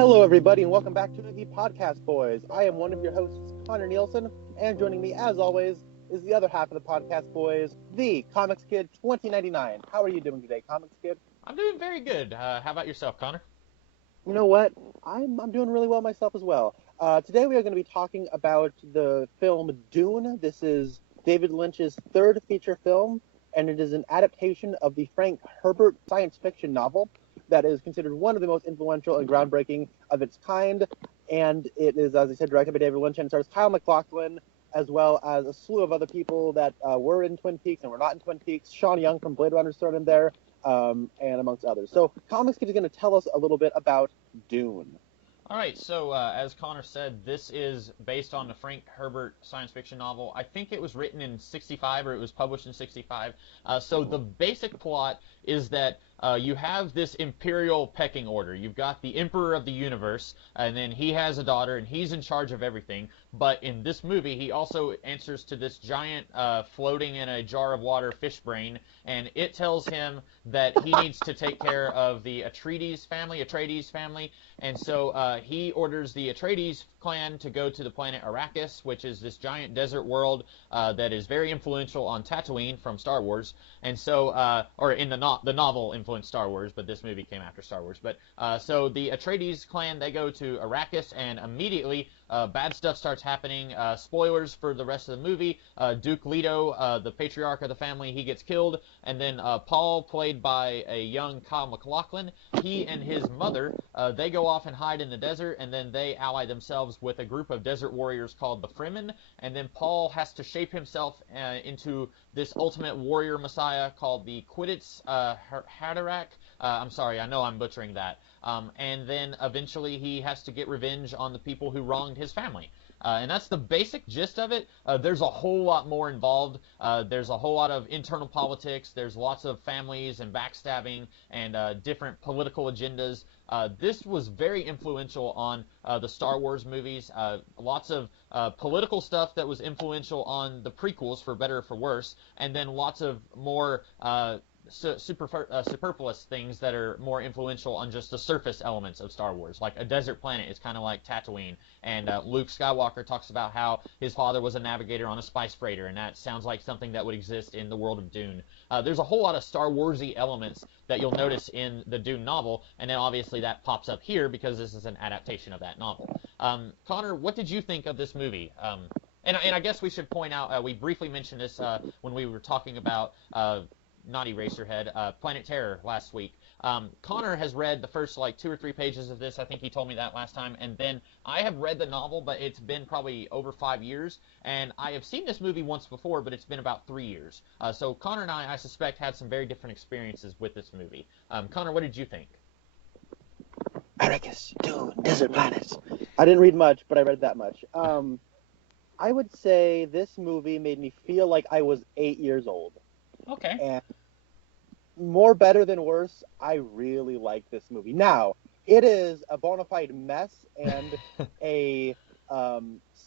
Hello, everybody, and welcome back to the Podcast Boys. I am one of your hosts, Connor Nielsen, and joining me, as always, is the other half of the Podcast Boys, the Comics Kid 2099. How are you doing today, Comics Kid? I'm doing very good. How about yourself, Connor? You know what? I'm doing really well myself as well. Today we are going to be talking about the film Dune. This is David Lynch's third feature film, and it is an adaptation of the Frank Herbert science fiction novel that is considered one of the most influential and groundbreaking of its kind. And it is, as I said, directed by David Lynch, and stars Kyle MacLachlan, as well as a slew of other people that were in Twin Peaks and were not in Twin Peaks. Sean Young from Blade Runner's thrown in there, and amongst others. So Comics Kid is going to tell us a little bit about Dune. All right, so as Connor said, this is based on the Frank Herbert science fiction novel. I think it was written in 65, or it was published in 65. So the basic plot is that you have this imperial pecking order. You've got the Emperor of the Universe, and then he has a daughter, and he's in charge of everything. But in this movie, he also answers to this giant floating in a jar of water fish brain, and it tells him that he needs to take care of the Atreides family, and so he orders the Atreides clan to go to the planet Arrakis, which is this giant desert world that is very influential on Tatooine from Star Wars, and so, or in the novel influenced Star Wars, but this movie came after Star Wars. But so the Atreides clan, they go to Arrakis, and immediately bad stuff starts happening. Spoilers for the rest of the movie. Duke Leto, the patriarch of the family, he gets killed, and then Paul, played by a young Kyle MacLachlan, he and his mother, they go off and hide in the desert, and then they ally themselves with a group of desert warriors called the Fremen, and then Paul has to shape himself into this ultimate warrior messiah called the Quidditch Haderach. I'm sorry, I know I'm butchering that. And then eventually he has to get revenge on the people who wronged his family. And that's the basic gist of it. There's a whole lot more involved. There's a whole lot of internal politics. There's lots of families and backstabbing and different political agendas. This was very influential on the Star Wars movies. Lots of political stuff that was influential on the prequels, for better or for worse, and then lots of more superfluous things that are more influential on just the surface elements of Star Wars. Like a desert planet is kind of like Tatooine, and Luke Skywalker talks about how his father was a navigator on a spice freighter, and that sounds like something that would exist in the world of Dune. There's a whole lot of Star Wars-y elements that you'll notice in the Dune novel, and then obviously that pops up here because this is an adaptation of that novel. Connor, what did you think of this movie? And I guess we should point out, we briefly mentioned this when we were talking about Naughty Racerhead, Planet Terror last week. Connor has read the first 2 or 3 pages of this. I think he told me that last time. And then I have read the novel, but it's been probably over 5 years. And I have seen this movie once before, but it's been about 3 years. So Connor and I suspect, had some very different experiences with this movie. Connor, what did you think? Arrakis, Dune, desert planets. I didn't read much, but I read that much. I would say this movie made me feel like I was 8 years old. Okay. And more better than worse, I really like this movie. Now, it is a bona fide mess and a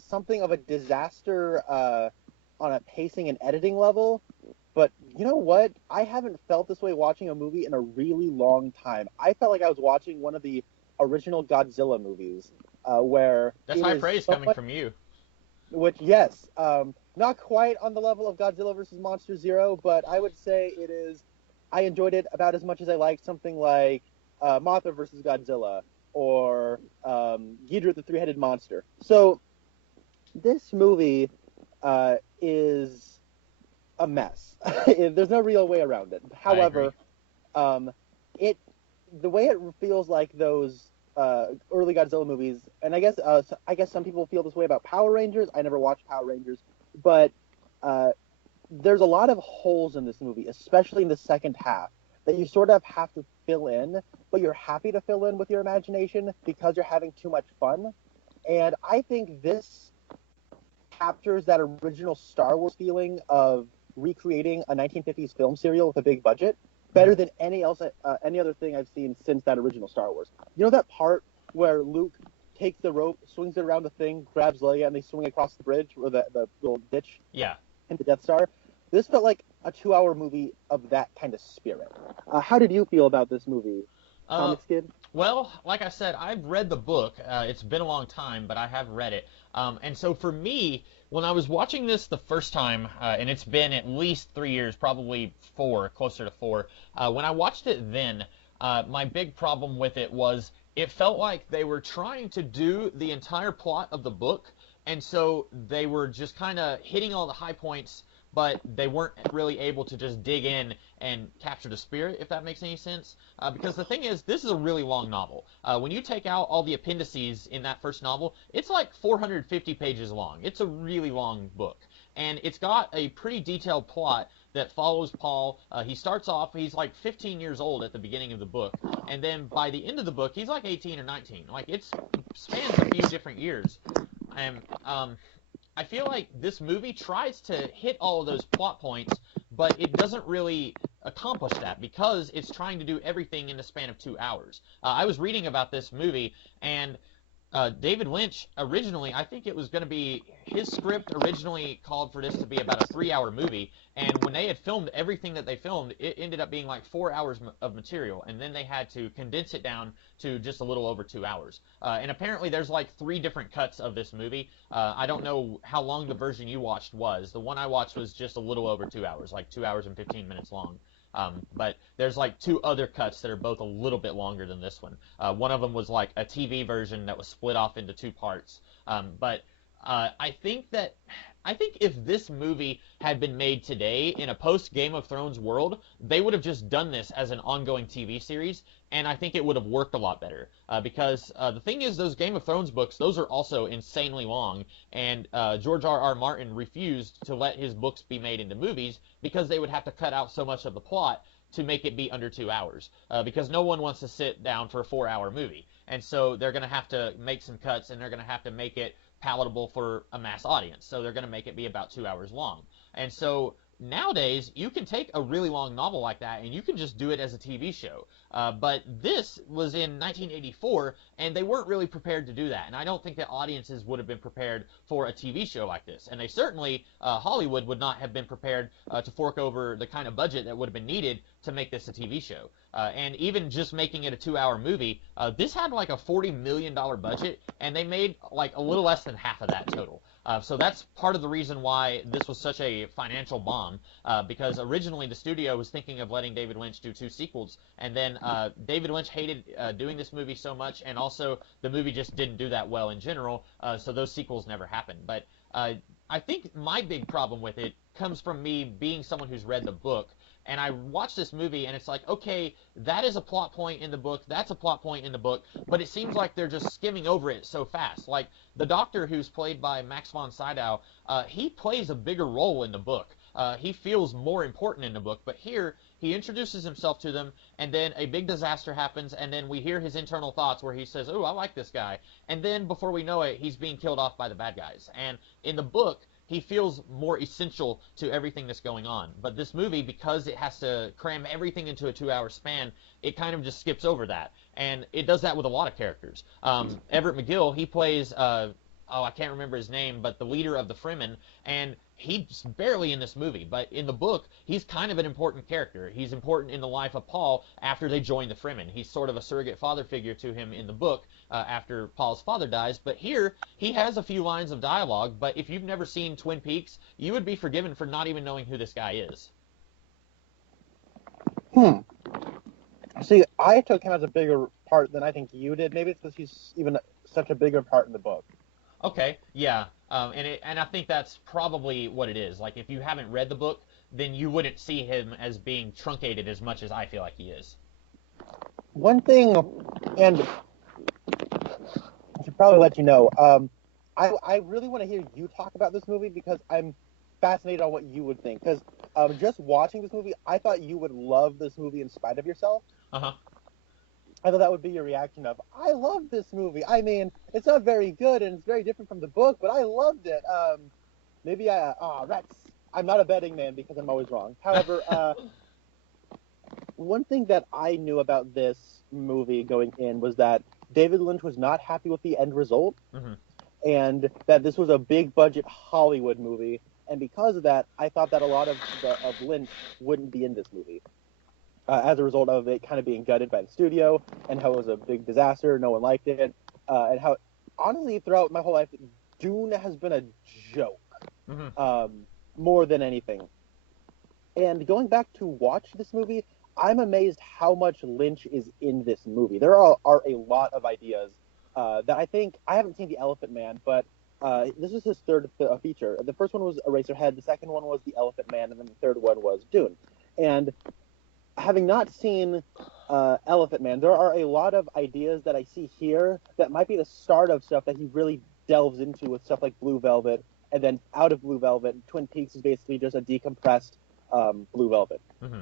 something of a disaster on a pacing and editing level. But you know what? I haven't felt this way watching a movie in a really long time. I felt like I was watching one of the original Godzilla movies, where that's high praise coming from you. Which, yes, not quite on the level of Godzilla vs. Monster Zero, but I would say it is. I enjoyed it about as much as I liked something like Mothra vs. Godzilla or Ghidorah the Three-Headed Monster. So this movie is a mess. There's no real way around it. However, the way it feels like those early Godzilla movies, and I guess some people feel this way about Power Rangers. I never watched Power Rangers, but there's a lot of holes in this movie, especially in the second half, that you sort of have to fill in, but you're happy to fill in with your imagination because you're having too much fun. And I think this captures that original Star Wars feeling of recreating a 1950s film serial with a big budget better than any other thing I've seen since that original Star Wars. You know that part where Luke takes the rope, swings it around the thing, grabs Leia, and they swing across the bridge, or the little ditch in the Death Star? This felt like a 2-hour movie of that kind of spirit. How did you feel about this movie, Comics Kid? Well, like I said, I've read the book. It's been a long time, but I have read it. And so for me, when I was watching this the first time, and it's been at least 3 years, probably four, closer to four, when I watched it then, my big problem with it was it felt like they were trying to do the entire plot of the book, and so they were just kind of hitting all the high points, but they weren't really able to just dig in and capture the spirit, if that makes any sense. Because the thing is, this is a really long novel. When you take out all the appendices in that first novel, it's like 450 pages long. It's a really long book. And it's got a pretty detailed plot that follows Paul. He starts off, he's like 15 years old at the beginning of the book. And then by the end of the book, he's like 18 or 19. Like, it spans a few different years. And I feel like this movie tries to hit all of those plot points, but it doesn't really accomplish that because it's trying to do everything in the span of 2 hours. I was reading about this movie, and David Lynch originally, I think it was going to be, his script originally called for this to be about a 3 hour movie, and when they had filmed everything that they filmed, it ended up being like 4 hours of material, and then they had to condense it down to just a little over 2 hours. And apparently there's like 3 different cuts of this movie. I don't know how long the version you watched was. The one I watched was just a little over 2 hours, like 2 hours and 15 minutes long. But there's like 2 other cuts that are both a little bit longer than this one. One of them was like a TV version that was split off into 2 parts. But I think if this movie had been made today in a post Game of Thrones world, they would have just done this as an ongoing TV series, and I think it would have worked a lot better. Because the thing is, those Game of Thrones books, those are also insanely long, and George R.R. Martin refused to let his books be made into movies because they would have to cut out so much of the plot to make it be under 2 hours. Because no one wants to sit down for a 4 hour movie. And so they're going to have to make some cuts, and they're going to have to make it palatable for a mass audience. So they're going to make it be about 2 hours long. And so nowadays, you can take a really long novel like that and you can just do it as a TV show. But this was in 1984, and they weren't really prepared to do that. And I don't think that audiences would have been prepared for a TV show like this. And they certainly, Hollywood would not have been prepared to fork over the kind of budget that would have been needed to make this a TV show. And even just making it a 2 hour movie, this had like a $40 million budget, and they made like a little less than half of that total. So that's part of the reason why this was such a financial bomb, because originally the studio was thinking of letting David Lynch do 2 sequels, and then David Lynch hated doing this movie so much, and also the movie just didn't do that well in general, so those sequels never happened. But I think my big problem with it comes from me being someone who's read the book, and I watch this movie, and it's like, okay, that is a plot point in the book, that's a plot point in the book, but it seems like they're just skimming over it so fast. Like, the Doctor, who's played by Max von Sydow, he plays a bigger role in the book. He feels more important in the book, but here, he introduces himself to them, and then a big disaster happens, and then we hear his internal thoughts where he says, oh, I like this guy. And then, before we know it, he's being killed off by the bad guys. And in the book, he feels more essential to everything that's going on. But this movie, because it has to cram everything into a 2 hour span, it kind of just skips over that. And it does that with a lot of characters. Everett McGill, he plays, I can't remember his name, but the leader of the Fremen, and he's barely in this movie, but in the book, he's kind of an important character. He's important in the life of Paul after they join the Fremen. He's sort of a surrogate father figure to him in the book after Paul's father dies, but here, he has a few lines of dialogue, but if you've never seen Twin Peaks, you would be forgiven for not even knowing who this guy is. See, I took him as a bigger part than I think you did. Maybe it's because he's even such a bigger part in the book. Okay, yeah, and I think that's probably what it is. Like, if you haven't read the book, then you wouldn't see him as being truncated as much as I feel like he is. One thing, and I should probably let you know, I really want to hear you talk about this movie because I'm fascinated on what you would think. Because just watching this movie, I thought you would love this movie in spite of yourself. Uh-huh. I thought that would be your reaction of, I love this movie. I mean, it's not very good and it's very different from the book, but I loved it. I'm not a betting man because I'm always wrong. However, one thing that I knew about this movie going in was that David Lynch was not happy with the end result, and that this was a big budget Hollywood movie. And because of that, I thought that a lot of Lynch wouldn't be in this movie. as a result of it kind of being gutted by the studio, and how it was a big disaster, no one liked it, and how honestly throughout my whole life, Dune has been a joke Hmm. more than anything. And going back to watch this movie, I'm amazed how much Lynch is in this movie. There are a lot of ideas that I think I haven't seen The Elephant Man, but this is his third feature. The first one was Eraserhead, the second one was The Elephant Man, and then the third one was Dune. And having not seen Elephant Man, there are a lot of ideas that I see here that might be the start of stuff that he really delves into with stuff like Blue Velvet, and then out of Blue Velvet, Twin Peaks is basically just a decompressed Blue Velvet. Hmm.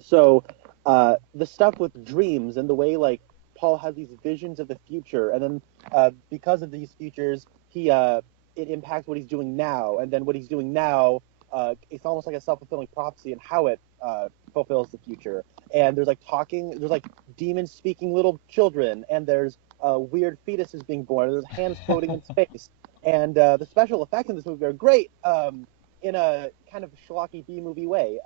So the stuff with dreams and the way like Paul has these visions of the future, and then because of these futures, he it impacts what he's doing now, and then what he's doing now, it's almost like a self-fulfilling prophecy and how it fulfills the future. And there's like demons speaking little children, and there's weird fetuses being born, and there's hands floating in space, and the special effects in this movie are great in a kind of schlocky B movie way.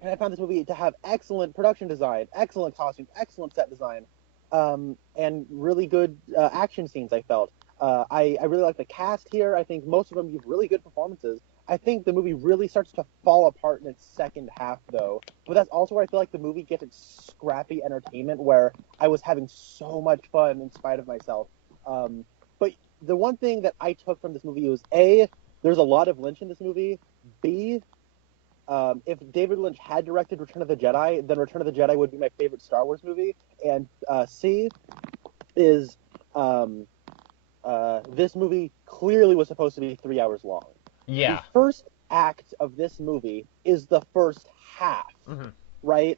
And I found this movie to have excellent production design, excellent costumes, excellent set design, and really good action scenes. I felt. I really like the cast here. I think most of them give really good performances. I think the movie really starts to fall apart in its second half, though. But that's also where I feel like the movie gets its scrappy entertainment, where I was having so much fun in spite of myself. But the one thing that I took from this movie was A, there's a lot of Lynch in this movie. B, if David Lynch had directed Return of the Jedi, then Return of the Jedi would be my favorite Star Wars movie. And C is this movie clearly was supposed to be 3 hours long. The Yeah. first act of this movie is the first half, Hmm. right?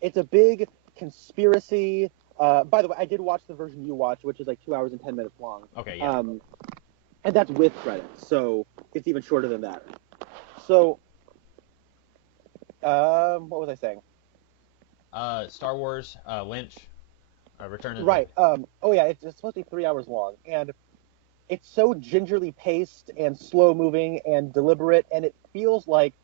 It's a big conspiracy. By the way, I did watch the version you watched, which is like 2 hours and 10 minutes long. Okay. Yeah. And that's with credits, so it's even shorter than that. So, what was I saying? Star Wars, Lynch, Return of Right. Oh yeah, it's supposed to be 3 hours long, and it's so gingerly paced and slow moving and deliberate, and it feels like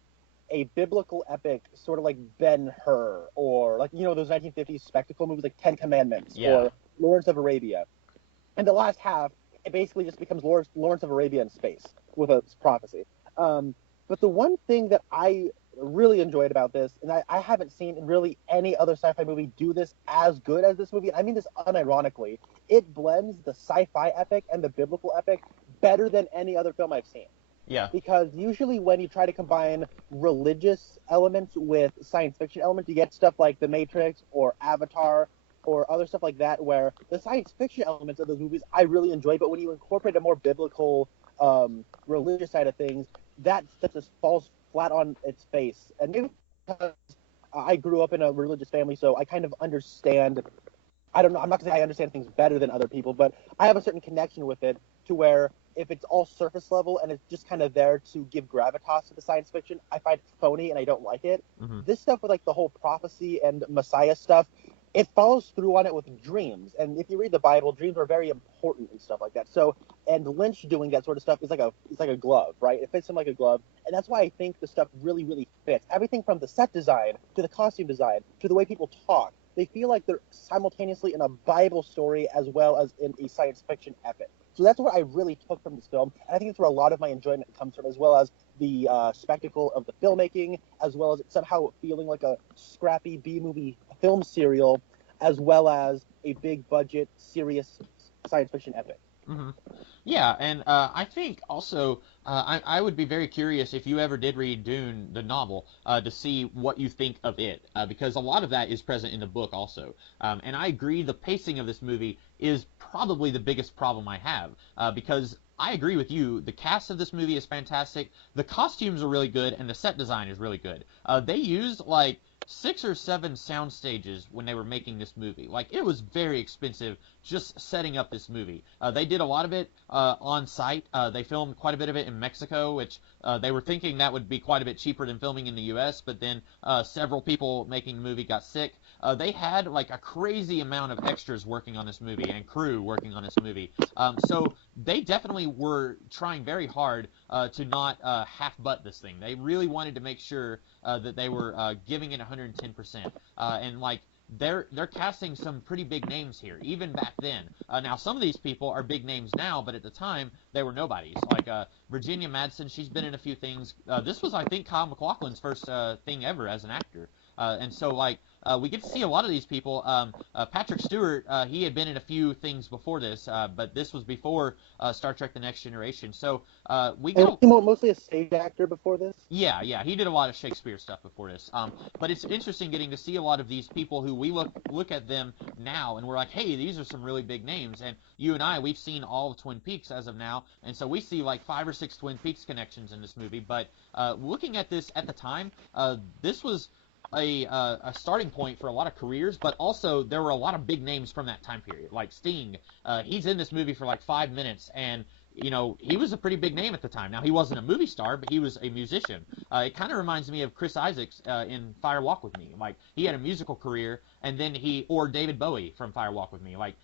a biblical epic, sort of like Ben-Hur, or like those 1950s spectacle movies like Ten Commandments Yeah. or Lawrence of Arabia. And the last half, it basically just becomes Lawrence of Arabia in space with a prophecy. But the one thing that I really enjoyed about this, and I haven't seen in really any other sci-fi movie do this as good as this movie, and I mean this unironically, it blends the sci-fi epic and the biblical epic better than any other film I've seen. Yeah. Because usually when you try to combine religious elements with science fiction elements, you get stuff like The Matrix or Avatar or other stuff like that, where the science fiction elements of those movies I really enjoy, but when you incorporate a more biblical, religious side of things, that just falls flat on its face. And maybe because I grew up in a religious family, so I kind of understand. I don't know. I'm not gonna say I understand things better than other people, but I have a certain connection with it to where if it's all surface level and it's just kind of there to give gravitas to the science fiction, I find it phony and I don't like it. Hmm. This stuff with like the whole prophecy and Messiah stuff, it follows through on it with dreams. And if you read the Bible, dreams are very important and stuff like that. So, and Lynch doing that sort of stuff is like a glove, right? It fits him like a glove, and that's why I think the stuff really, really fits. Everything from the set design to the costume design to the way people talk. They feel like they're simultaneously in a Bible story as well as in a science fiction epic. So that's what I really took from this film, and I think it's where a lot of my enjoyment comes from, as well as the spectacle of the filmmaking, as well as it somehow feeling like a scrappy B-movie film serial, as well as a big-budget, serious science fiction epic. Hmm. Yeah, and I think also I would be very curious if you ever did read Dune, the novel, to see what you think of it, because a lot of that is present in the book also. And I agree the pacing of this movie is probably the biggest problem I have, because I agree with you. The cast of this movie is fantastic. The costumes are really good, and the set design is really good. They used like 6 or 7 sound stages when they were making this movie. Like, it was very expensive just setting up this movie. They did a lot of it on site. They filmed quite a bit of it in Mexico, which they were thinking that would be quite a bit cheaper than filming in the U.S., but then several people making the movie got sick. they had like a crazy amount of extras working on this movie and crew working on this movie. So they definitely were trying very hard to not half-butt this thing. They really wanted to make sure that they were giving it 110%. And like they're casting some pretty big names here, even back then. Now, some of these people are big names now, but at the time, they were nobodies. Like Virginia Madsen, she's been in a few things. This was, I think, Kyle MacLachlan's first thing ever as an actor. And so, like, we get to see a lot of these people. Patrick Stewart, he had been in a few things before this, but this was before Star Trek: The Next Generation. So we And go. he was mostly a stage actor before this. Yeah, he did a lot of Shakespeare stuff before this. But it's interesting getting to see a lot of these people who we look at them now and we're like, hey, these are some really big names. And you and I, we've seen all of Twin Peaks as of now, and so we see like 5 or 6 Twin Peaks connections in this movie. But looking at this at the time, this was a starting point for a lot of careers, but also there were a lot of big names from that time period, like Sting. He's in this movie for like 5 minutes, and you know, he was a pretty big name at the time. Now, he wasn't a movie star, but he was a musician. It kind of reminds me of Chris Isaacs in Fire Walk with Me. Like, he had a musical career, and then or David Bowie from Fire Walk with Me. Like,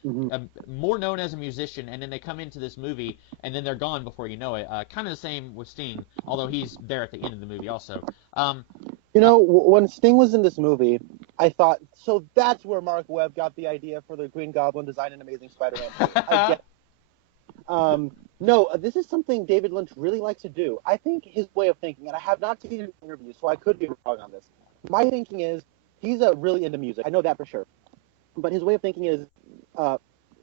more known as a musician, and then they come into this movie, and then they're gone before you know it. Kind of the same with Sting, although he's there at the end of the movie also. You know, when Sting was in this movie, I thought, so that's where Mark Webb got the idea for the Green Goblin design in Amazing Spider-Man. I get No, this is something David Lynch really likes to do. I think his way of thinking, and I have not seen an interview, so I could be wrong on this. My thinking is he's really into music. I know that for sure. But his way of thinking is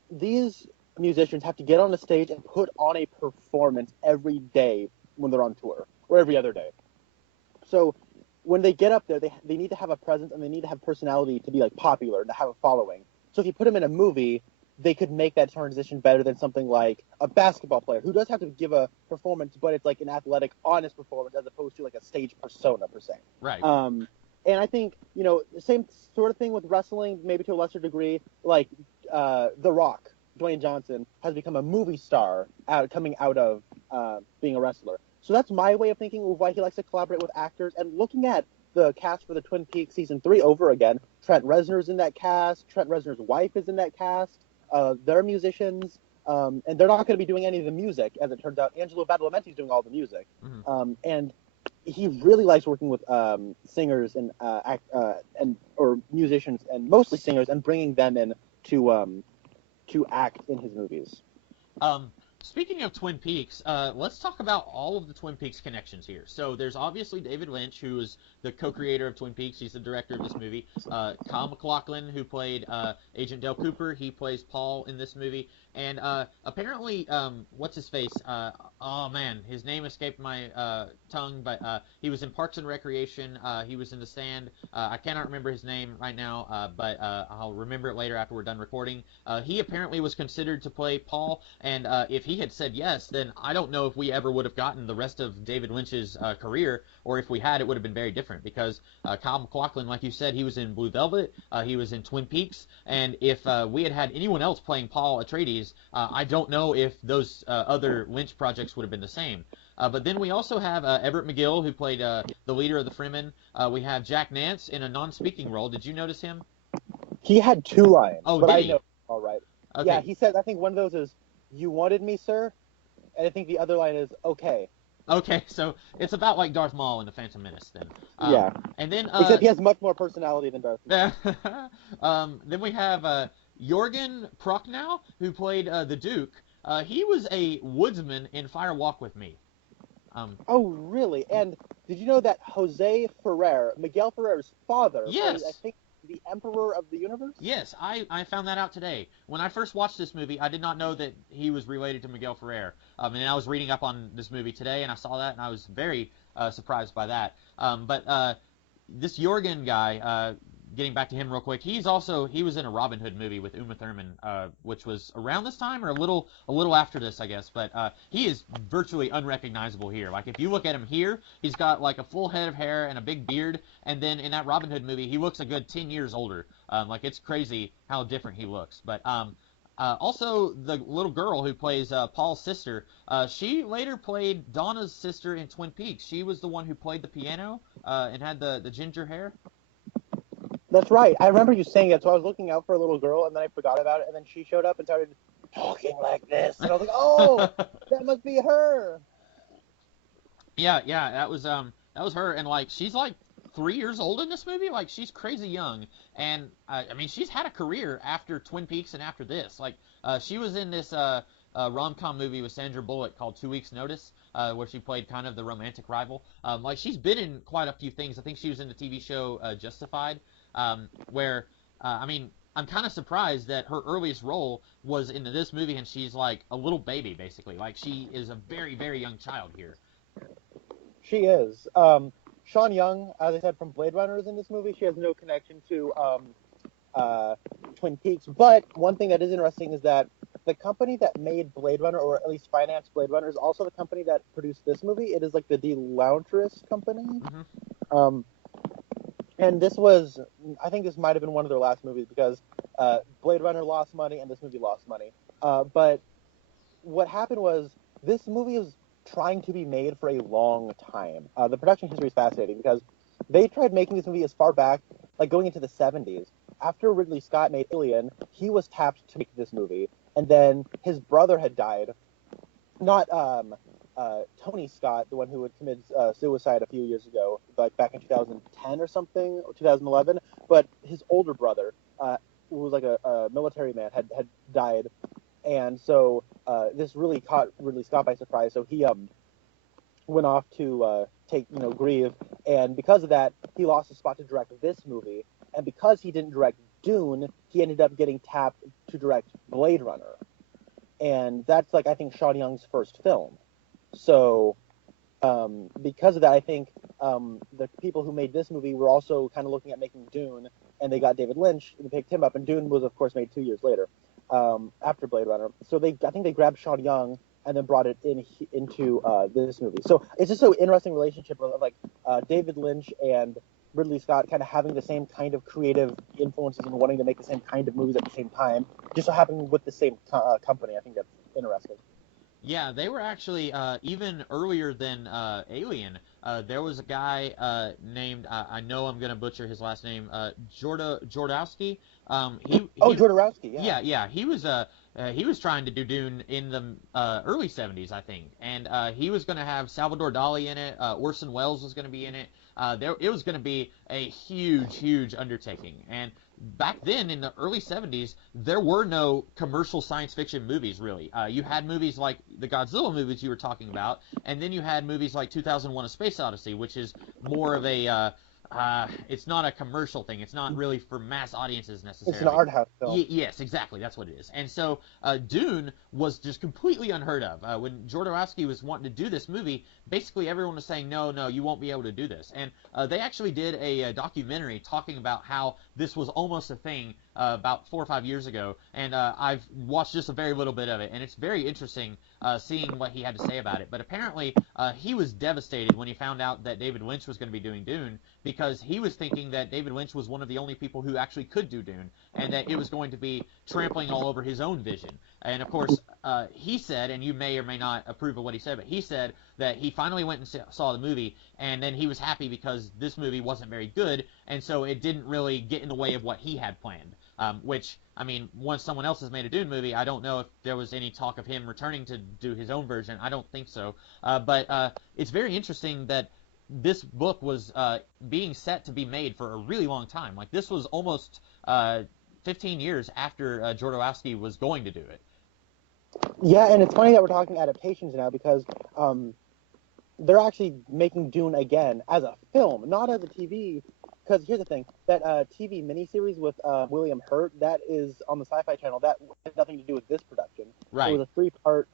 these musicians have to get on a stage and put on a performance every day when they're on tour, or every other day. So when they get up there, they need to have a presence and they need to have personality to be like popular and to have a following. So if you put them in a movie, they could make that transition better than something like a basketball player who does have to give a performance, but it's like an athletic, honest performance as opposed to like a stage persona per se. Right. And I think, you know, the same sort of thing with wrestling, maybe to a lesser degree, like The Rock, Dwayne Johnson, has become a movie star coming out of being a wrestler. So that's my way of thinking of why he likes to collaborate with actors. And looking at the cast for the Twin Peaks Season 3 over again, Trent Reznor's in that cast, Trent Reznor's wife is in that cast. They're musicians, and they're not going to be doing any of the music, as it turns out. Angelo Badalamenti's doing all the music, and he really likes working with singers and or musicians, and mostly singers, and bringing them in to act in his movies. Speaking of Twin Peaks, let's talk about all of the Twin Peaks connections here. So there's obviously David Lynch, who is the co-creator of Twin Peaks. He's the director of this movie. Kyle MacLachlan, who played Agent Dale Cooper, he plays Paul in this movie. And apparently, what's his face? Oh man, his name escaped my tongue, but he was in Parks and Recreation. He was in The Stand. I cannot remember his name right now, but I'll remember it later after we're done recording. He apparently was considered to play Paul, and if he had said yes, then I don't know if we ever would have gotten the rest of David Lynch's career, or if we had, it would have been very different, because Kyle MacLachlan, like you said, he was in Blue Velvet, he was in Twin Peaks, and if we had had anyone else playing Paul Atreides, I don't know if those other Lynch projects would have been the same. But then we also have Everett McGill, who played the leader of the Fremen. We have Jack Nance in a non-speaking role. Did you notice him? He had 2 lines. Oh, but did I he? know. All right. Okay. Yeah, he said, I think one of those is, "You wanted me, sir?" And I think the other line is, "Okay." Okay, so it's about like Darth Maul in The Phantom Menace, then. Yeah. And then Except he has much more personality than Darth Maul. Then we have Jorgen Prochnow, who played the Duke. He was a woodsman in Fire Walk with Me. Oh, really? And did you know that Jose Ferrer, Miguel Ferrer's father, Yes. plays, I think, the Emperor of the Universe? Yes, I found that out today. When I first watched this movie, I did not know that he was related to Miguel Ferrer. And I was reading up on this movie today, and I saw that, and I was very surprised by that. But this Jorgen guy, getting back to him real quick, he was in a Robin Hood movie with Uma Thurman, which was around this time or a little after this, I guess. But he is virtually unrecognizable here. Like, if you look at him here, he's got like a full head of hair and a big beard, and then in that Robin Hood movie, he looks a good 10 years older. Like, it's crazy how different he looks. But also, the little girl who plays Paul's sister, she later played Donna's sister in Twin Peaks. She was the one who played the piano and had the ginger hair. That's right. I remember you saying it, so I was looking out for a little girl, and then I forgot about it, and then she showed up and started talking like this, and I was like, oh, that must be her. Yeah, that was her, and like she's like 3 years old in this movie. Like she's crazy young, and I mean she's had a career after Twin Peaks and after this. Like she was in this rom-com movie with Sandra Bullock called 2 Weeks Notice, where she played kind of the romantic rival. Like she's been in quite a few things. I think she was in the TV show Justified, where I mean I'm kind of surprised that her earliest role was in this movie, and she's like a little baby basically. Like she is a very very young child here. She is. Sean Young, as I said, from Blade Runner is in this movie. She has no connection to Twin Peaks. But one thing that is interesting is that the company that made Blade Runner, or at least financed Blade Runner, is also the company that produced this movie. It is like the De Laurentiis company. Mm-hmm. And this was, I think this might have been one of their last movies because Blade Runner lost money and this movie lost money. But what happened was this movie is trying to be made for a long time. The production history is fascinating because they tried making this movie as far back, like going into the 70s. After Ridley Scott made Alien, he was tapped to make this movie, and then his brother had died. Not Tony Scott, the one who had committed suicide a few years ago, like back in 2010 or something, or 2011, but his older brother, who was like a military man, had died. And so this really caught Ridley Scott by surprise. So he went off to grieve, and because of that, he lost his spot to direct this movie. And because he didn't direct Dune, he ended up getting tapped to direct Blade Runner, and that's like I think Sean Young's first film. So because of that, I think the people who made this movie were also kind of looking at making Dune, and they got David Lynch and picked him up. And Dune was, of course, made 2 years later. After Blade Runner. So I think they grabbed Sean Young and then brought it into this movie. So it's just an interesting relationship of like David Lynch and Ridley Scott kind of having the same kind of creative influences and wanting to make the same kind of movies at the same time, just so happening with the same company. I think that's interesting. Yeah, they were actually even earlier than Alien. There was a guy named I know I'm gonna butcher his last name, Jodorowsky. Jodorowsky, yeah. Yeah. He was trying to do Dune in the early '70s, I think, and he was going to have Salvador Dali in it. Orson Welles was going to be in it. It was going to be a huge undertaking. And back then, in the early '70s, there were no commercial science fiction movies really. You had movies like the Godzilla movies you were talking about, and then you had movies like 2001: A Space Odyssey, which is more of a it's not a commercial thing. It's not really for mass audiences necessarily. It's an art house film. Yes, exactly. That's what it is. And so Dune was just completely unheard of. When Jodorowsky was wanting to do this movie, basically everyone was saying, no, you won't be able to do this. And they actually did a documentary talking about how this was almost a thing about 4 or 5 years ago. And I've watched just a very little bit of it. And it's very interesting seeing what he had to say about it. But apparently he was devastated when he found out that David Lynch was going to be doing Dune, because he was thinking that David Lynch was one of the only people who actually could do Dune, and that it was going to be trampling all over his own vision. And of course, he said, and you may or may not approve of what he said, but he said that he finally went and saw the movie, and then he was happy because this movie wasn't very good, and so it didn't really get in the way of what he had planned. Which, I mean, once someone else has made a Dune movie, I don't know if there was any talk of him returning to do his own version. I don't think so. But it's very interesting that this book was being set to be made for a really long time. Like, this was almost 15 years after Jodorowsky was going to do it. Yeah, and it's funny that we're talking adaptations now because they're actually making Dune again as a film, not as a TV. Because here's the thing, that TV miniseries with William Hurt, that is on the Sci-Fi Channel, that had nothing to do with this production. Right. It was a 3-part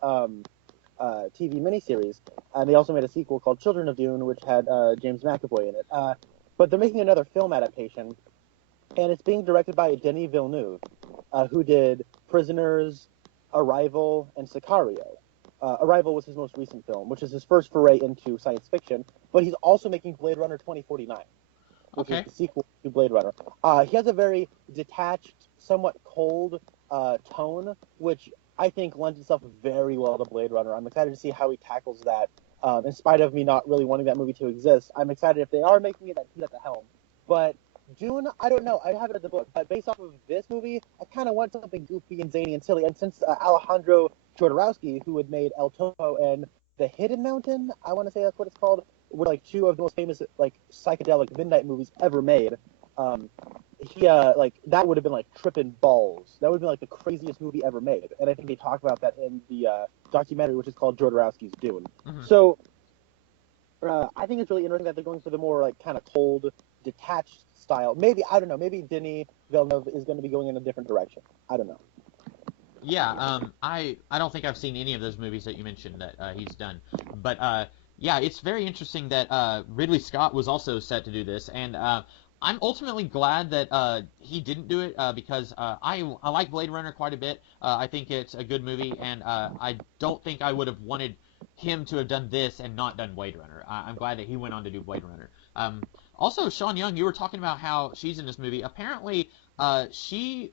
TV miniseries, and they also made a sequel called Children of Dune, which had James McAvoy in it. But they're making another film adaptation, and it's being directed by Denis Villeneuve, who did Prisoners, Arrival, and Sicario. Arrival was his most recent film, which is his first foray into science fiction, but he's also making Blade Runner 2049. Which is the sequel to Blade Runner. He has a very detached, somewhat cold tone, which I think lends itself very well to Blade Runner. I'm excited to see how he tackles that. In spite of me not really wanting that movie to exist, I'm excited if they are making it that he's at the helm. But Dune, I don't know. I haven't read the book, but based off of this movie, I kind of want something goofy and zany and silly. And since Alejandro Jodorowsky, who had made El Topo and The Hidden Mountain, I want to say that's what it's called, were like two of the most famous like psychedelic midnight movies ever made. He like that would have been like tripping balls. That would have been like the craziest movie ever made. And I think they talk about that in the documentary, which is called Jodorowsky's Dune. Mm-hmm. So I think it's really interesting that they're going for the more like kind of cold, detached style. Maybe I don't know. Maybe Denis Villeneuve is going to be going in a different direction. I don't know. Yeah, I don't think I've seen any of those movies that you mentioned that he's done, but yeah, it's very interesting that Ridley Scott was also set to do this, and I'm ultimately glad that he didn't do it because I like Blade Runner quite a bit. I think it's a good movie, and I don't think I would have wanted him to have done this and not done Blade Runner. I'm glad that he went on to do Blade Runner. Also, Sean Young, you were talking about how she's in this movie. Apparently, let's see,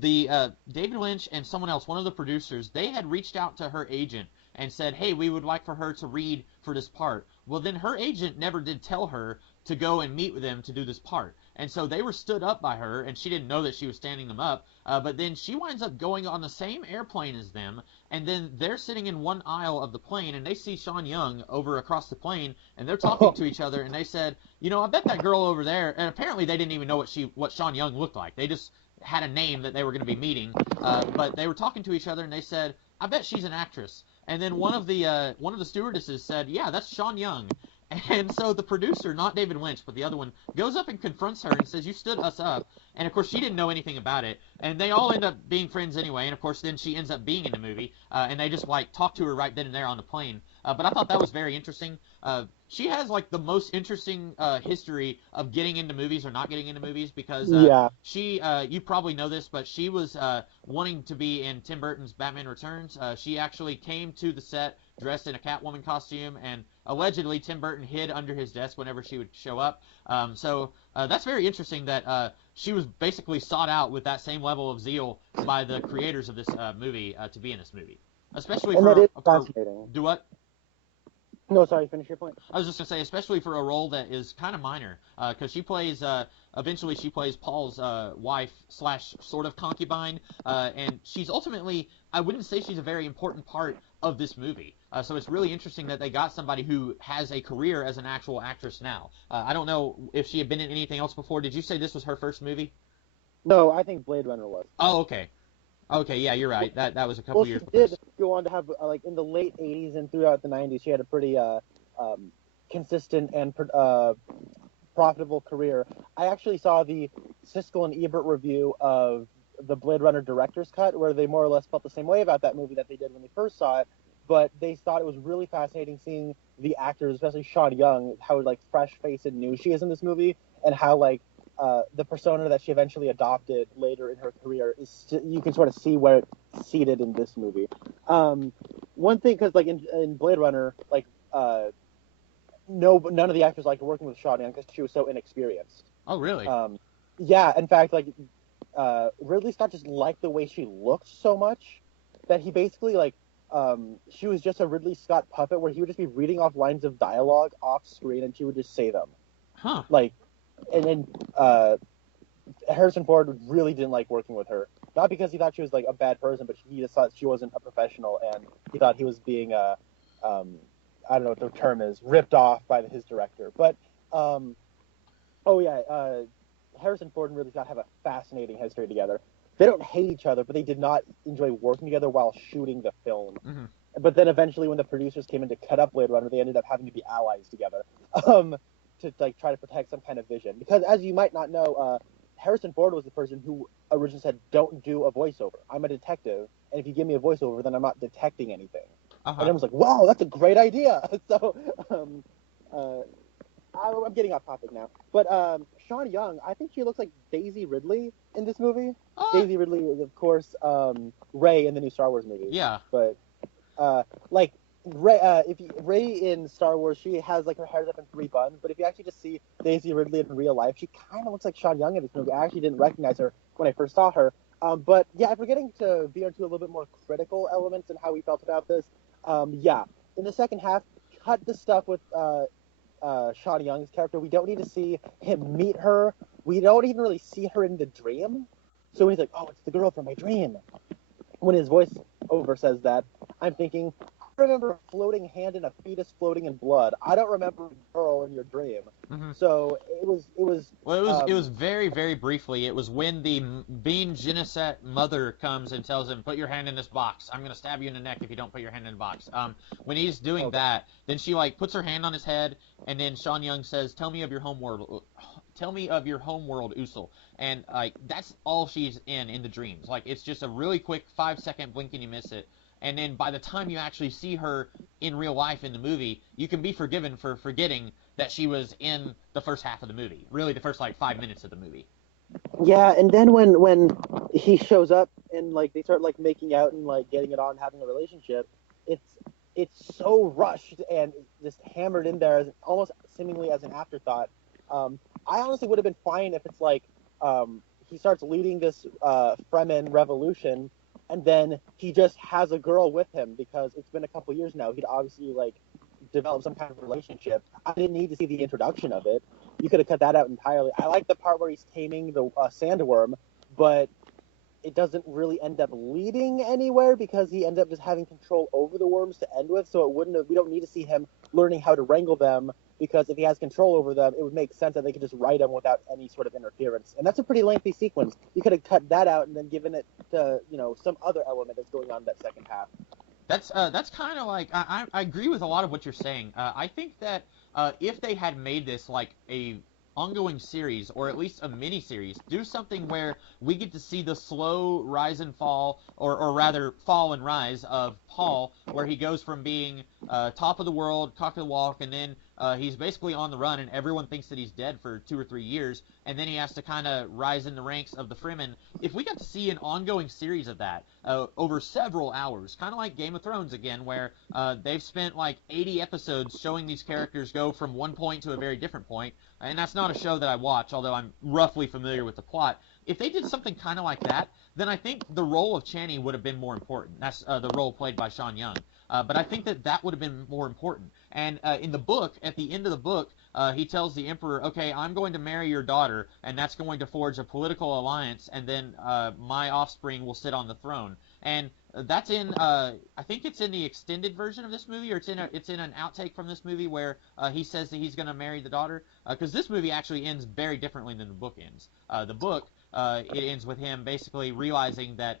the David Lynch and someone else, one of the producers, they had reached out to her agent and said, hey, we would like for her to read for this part. Well, then her agent never did tell her to go and meet with them to do this part. And so they were stood up by her, and she didn't know that she was standing them up. But then she winds up going on the same airplane as them, and then they're sitting in one aisle of the plane, and they see Sean Young over across the plane, and they're talking to each other, and they said, you know, I bet that girl over there, and apparently they didn't even know what Sean Young looked like. They just had a name that they were going to be meeting, but they were talking to each other, and they said, I bet she's an actress. And then one of the stewardesses said, yeah, that's Sean Young. And so the producer, not David Lynch, but the other one, goes up and confronts her and says, you stood us up. And, of course, she didn't know anything about it. And they all end up being friends anyway. And, of course, then she ends up being in the movie. And they just, like, talk to her right then and there on the plane. But I thought that was very interesting. She has, like, the most interesting history of getting into movies or not getting into movies because she, you probably know this, but she was wanting to be in Tim Burton's Batman Returns. She actually came to the set dressed in a Catwoman costume, and allegedly Tim Burton hid under his desk whenever she would show up. So that's very interesting that she was basically sought out with that same level of zeal by the creators of this movie to be in this movie. Especially and for that is fascinating. Do what? No, sorry, finish your point. I was just going to say, especially for a role that is kind of minor, because she plays, eventually she plays Paul's wife / sort of concubine, and she's ultimately, I wouldn't say she's a very important part of this movie. So it's really interesting that they got somebody who has a career as an actual actress now. I don't know if she had been in anything else before. Did you say this was her first movie? No, I think Blade Runner was. Oh, okay. Okay, yeah, you're right. That was a couple years. Well, she did go on to have like in the late '80s and throughout the '90s, she had a pretty consistent and profitable career. I actually saw the Siskel and Ebert review of the Blade Runner director's cut, where they more or less felt the same way about that movie that they did when they first saw it. But they thought it was really fascinating seeing the actors, especially Sean Young, how like fresh-faced and new she is in this movie, and how like the persona that she eventually adopted later in her career is you can sort of see where it's seated in this movie. One thing, because like in Blade Runner, like none of the actors liked working with Sean Young because she was so inexperienced. Oh, really? Yeah, in fact, like Ridley Scott just liked the way she looked so much that he basically like she was just a Ridley Scott puppet where he would just be reading off lines of dialogue off screen and she would just say them. Huh. Like, and then Harrison Ford really didn't like working with her. Not because he thought she was like a bad person, but he just thought she wasn't a professional, and he thought he was being I don't know what the term is, ripped off by his director. But Harrison Ford and Ridley Scott have a fascinating history together. They don't hate each other, but they did not enjoy working together while shooting the film. Mm-hmm. But then eventually, when the producers came in to cut up Blade Runner, they ended up having to be allies together to like try to protect some kind of vision. Because as you might not know, Harrison Ford was the person who originally said, "Don't do a voiceover. I'm a detective, and if you give me a voiceover, then I'm not detecting anything." And everyone's like, "Wow, that's a great idea." So, I'm getting off topic now. But Sean Young, I think she looks like Daisy Ridley in this movie. Daisy Ridley is, of course, Rey in the new Star Wars movie. Yeah. But like Rey, Rey in Star Wars, she has like her hair's up in 3 buns. But if you actually just see Daisy Ridley in real life, she kind of looks like Sean Young in this movie. I actually didn't recognize her when I first saw her. But yeah, if we're getting to veer into a little bit more critical elements and how we felt about this, in the second half, cut the stuff with Sean Young's character. We don't need to see him meet her. We don't even really see her in the dream. So he's like, oh, it's the girl from my dream. When his voiceover says that, I'm thinking, I remember a floating hand and a fetus floating in blood. I don't remember a girl in your dream. Mm-hmm. So it was. Well, it was very, very briefly. It was when the Bean Geneset mother comes and tells him, "Put your hand in this box. I'm gonna stab you in the neck if you don't put your hand in the box." When he's doing that, then she like puts her hand on his head, and then Sean Young says, "Tell me of your home world. Tell me of your home world, Usul." And like that's all she's in the dreams. Like it's just a really quick 5-second blink and you miss it. And then by the time you actually see her in real life in the movie, you can be forgiven for forgetting that she was in the first half of the movie. Really, the first like 5 minutes of the movie. Yeah, and then when he shows up and like they start like making out and like getting it on, having a relationship, it's so rushed and just hammered in there as almost seemingly as an afterthought. I honestly would have been fine if it's like he starts leading this Fremen revolution, and then he just has a girl with him because it's been a couple years now. He'd obviously like developed some kind of relationship. I didn't need to see the introduction of it. You could have cut that out entirely. I like the part where he's taming the sandworm, but it doesn't really end up leading anywhere because he ends up just having control over the worms to end with. So it wouldn't have, we don't need to see him learning how to wrangle them, because if he has control over them, it would make sense that they could just ride him without any sort of interference. And that's a pretty lengthy sequence. You could have cut that out and then given it to, you know, some other element that's going on in that second half. That's kind of like I agree with a lot of what you're saying. I think that if they had made this like a ongoing series, or at least a mini series, do something where we get to see the slow rise and fall, or rather fall and rise of Paul, where he goes from being top of the world, cock of the walk, and then he's basically on the run, and everyone thinks that he's dead for 2 or 3 years, and then he has to kind of rise in the ranks of the Fremen. If we got to see an ongoing series of that over several hours, kind of like Game of Thrones again, where they've spent like 80 episodes showing these characters go from one point to a very different point, and that's not a show that I watch, although I'm roughly familiar with the plot. If they did something kind of like that, then I think the role of Channy would have been more important. That's the role played by Sean Young. But I think that would have been more important. And in the book, at the end of the book, he tells the Emperor, okay, I'm going to marry your daughter, and that's going to forge a political alliance, and then my offspring will sit on the throne. And that's in, I think it's in the extended version of this movie, or it's in an outtake from this movie where he says that he's going to marry the daughter. Because this movie actually ends very differently than the book ends. The book, it ends with him basically realizing that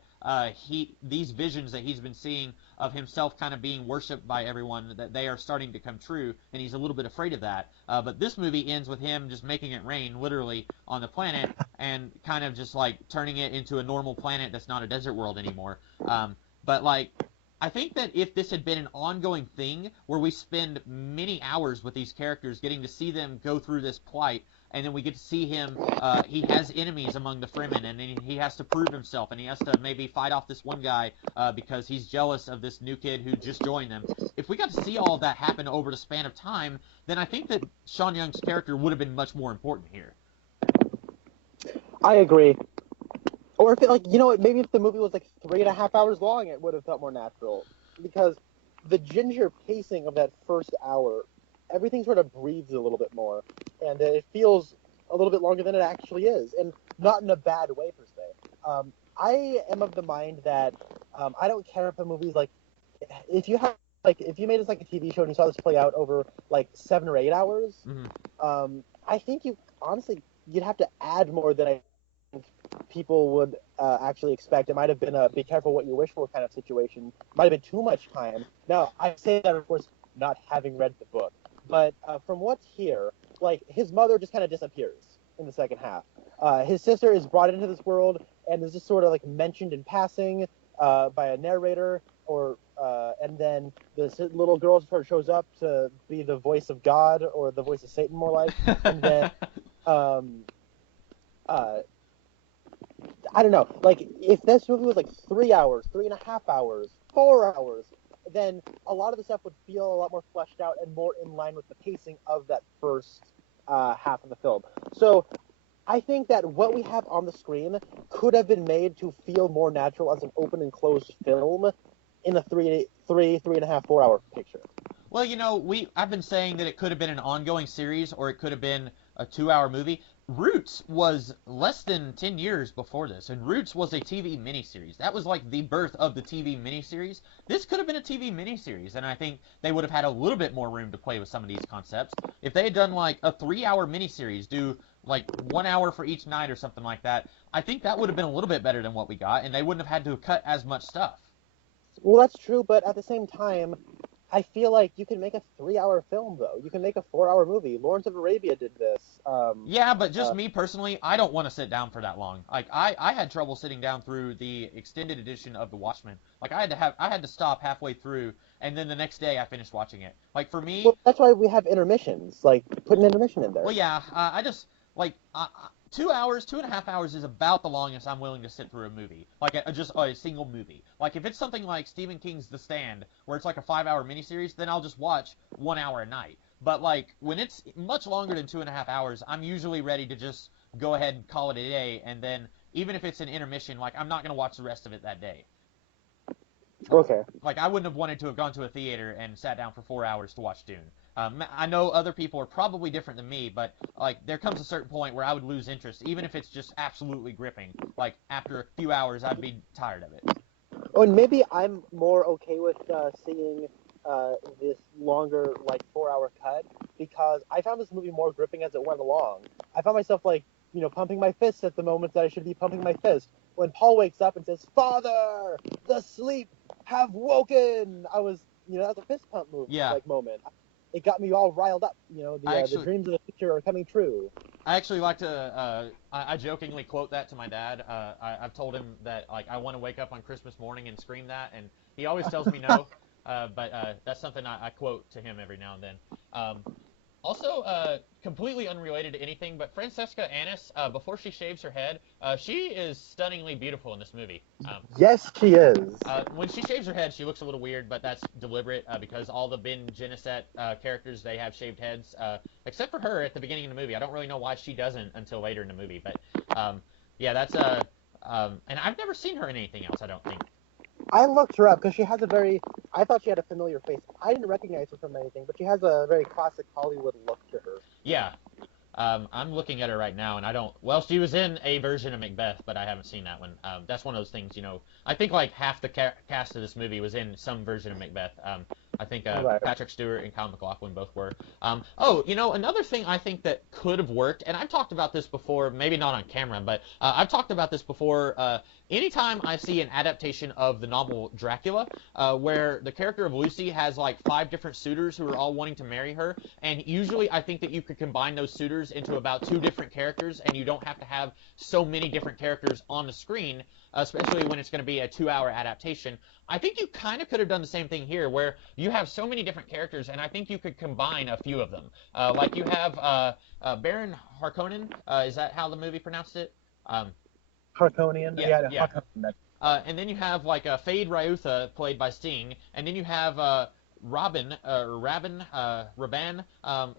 these visions that he's been seeing of himself kind of being worshipped by everyone, that they are starting to come true, and he's a little bit afraid of that. But this movie ends with him just making it rain, literally, on the planet, and kind of just like turning it into a normal planet that's not a desert world anymore. But like, I think that if this had been an ongoing thing where we spend many hours with these characters getting to see them go through this plight, and then we get to see him, he has enemies among the Fremen, and then he has to prove himself, and he has to maybe fight off this one guy because he's jealous of this new kid who just joined them. If we got to see all of that happen over the span of time, then I think that Sean Young's character would have been much more important here. I agree. Or if it, like, you know, maybe if the movie was like 3.5 hours long, it would have felt more natural. Because the ginger pacing of that first hour, everything sort of breathes a little bit more, and it feels a little bit longer than it actually is, and not in a bad way per se. I am of the mind that I don't care if a movie's like, if you made this like a TV show and you saw this play out over like 7 or 8 hours, I think you'd have to add more than I think people would actually expect. It might have been a be careful what you wish for kind of situation. Might have been too much time. Now, I say that, of course, not having read the book. But from what's here, like, his mother just kind of disappears in the second half. His sister is brought into this world and is just sort of, like, mentioned in passing by a narrator, and then this little girl sort of shows up to be the voice of God, or the voice of Satan, more like. And then, I don't know. Like, if this movie was, like, 3 hours, 3.5 hours, 4 hours, then a lot of the stuff would feel a lot more fleshed out and more in line with the pacing of that first half of the film. So I think that what we have on the screen could have been made to feel more natural as an open and closed film in a 3.5, 4 hour picture. Well, I've been saying that it could have been an ongoing series or it could have been a 2-hour movie. Roots was less than 10 years before this, and Roots was a TV miniseries. That was like the birth of the TV miniseries. This could have been a TV miniseries, and I think they would have had a little bit more room to play with some of these concepts. If they had done like a 3-hour miniseries, do like 1 hour for each night or something like that, I think that would have been a little bit better than what we got, and they wouldn't have had to cut as much stuff. Well, that's true, but at the same time, I feel like you can make a 3-hour film, though. You can make a 4-hour movie. Lawrence of Arabia did this. Yeah, but just me personally, I don't want to sit down for that long. Like I had trouble sitting down through the extended edition of The Watchmen. Like I had to stop halfway through, and then the next day I finished watching it. Like for me, well, that's why we have intermissions. Like put an intermission in there. well, yeah, I just like 2 hours, 2.5 hours is about the longest I'm willing to sit through a movie, like just a single movie. Like if it's something like Stephen King's The Stand, where it's like a 5-hour miniseries, then I'll just watch 1 hour a night. But like when it's much longer than 2.5 hours, I'm usually ready to just go ahead and call it a day, and then even if it's an intermission, like I'm not gonna watch the rest of it that day. Okay. Like I wouldn't have wanted to have gone to a theater and sat down for 4 hours to watch Dune. I know other people are probably different than me, but like there comes a certain point where I would lose interest, even if it's just absolutely gripping. Like after a few hours, I'd be tired of it. Oh, and maybe I'm more okay with seeing this longer, like 4-hour cut because I found this movie more gripping as it went along. I found myself like pumping my fists at the moments that I should be pumping my fist. When Paul wakes up and says, "Father, the sleep have woken," I was that's a fist pump move like moment. It got me all riled up. The dreams of the future are coming true. I actually like to. I jokingly quote that to my dad. I've told him that like I want to wake up on Christmas morning and scream that, and he always tells me no. But that's something I quote to him every now and then. Also, completely unrelated to anything, but Francesca Annis, before she shaves her head, she is stunningly beautiful in this movie. Yes, she is. When she shaves her head, she looks a little weird, but that's deliberate because all the Ben Geneset characters, they have shaved heads, except for her at the beginning of the movie. I don't really know why she doesn't until later in the movie, but yeah, that's and I've never seen her in anything else, I don't think. I looked her up because she has I thought she had a familiar face. I didn't recognize her from anything, but she has a very classic Hollywood look to her. Yeah. I'm looking at her right now, and I don't... Well, she was in a version of Macbeth, but I haven't seen that one. That's one of those things, I think like half the cast of this movie was in some version of Macbeth. I think right. Patrick Stewart and Kyle MacLachlan both were. Another thing I think that could have worked, and I've talked about this before, maybe not on camera, but I've talked about this before. Anytime I see an adaptation of the novel Dracula, where the character of Lucy has like 5 different suitors who are all wanting to marry her, and usually I think that you could combine those suitors into about 2 different characters, and you don't have to have so many different characters on the screen, especially when it's going to be a 2-hour adaptation. I think you kind of could have done the same thing here, where you have so many different characters, and I think you could combine a few of them. Like you have Baron Harkonnen. Is that how the movie pronounced it? Harkonian? Yeah. Harkonnen. And then you have like Fade Ryutha, played by Sting, and then you have Rabban,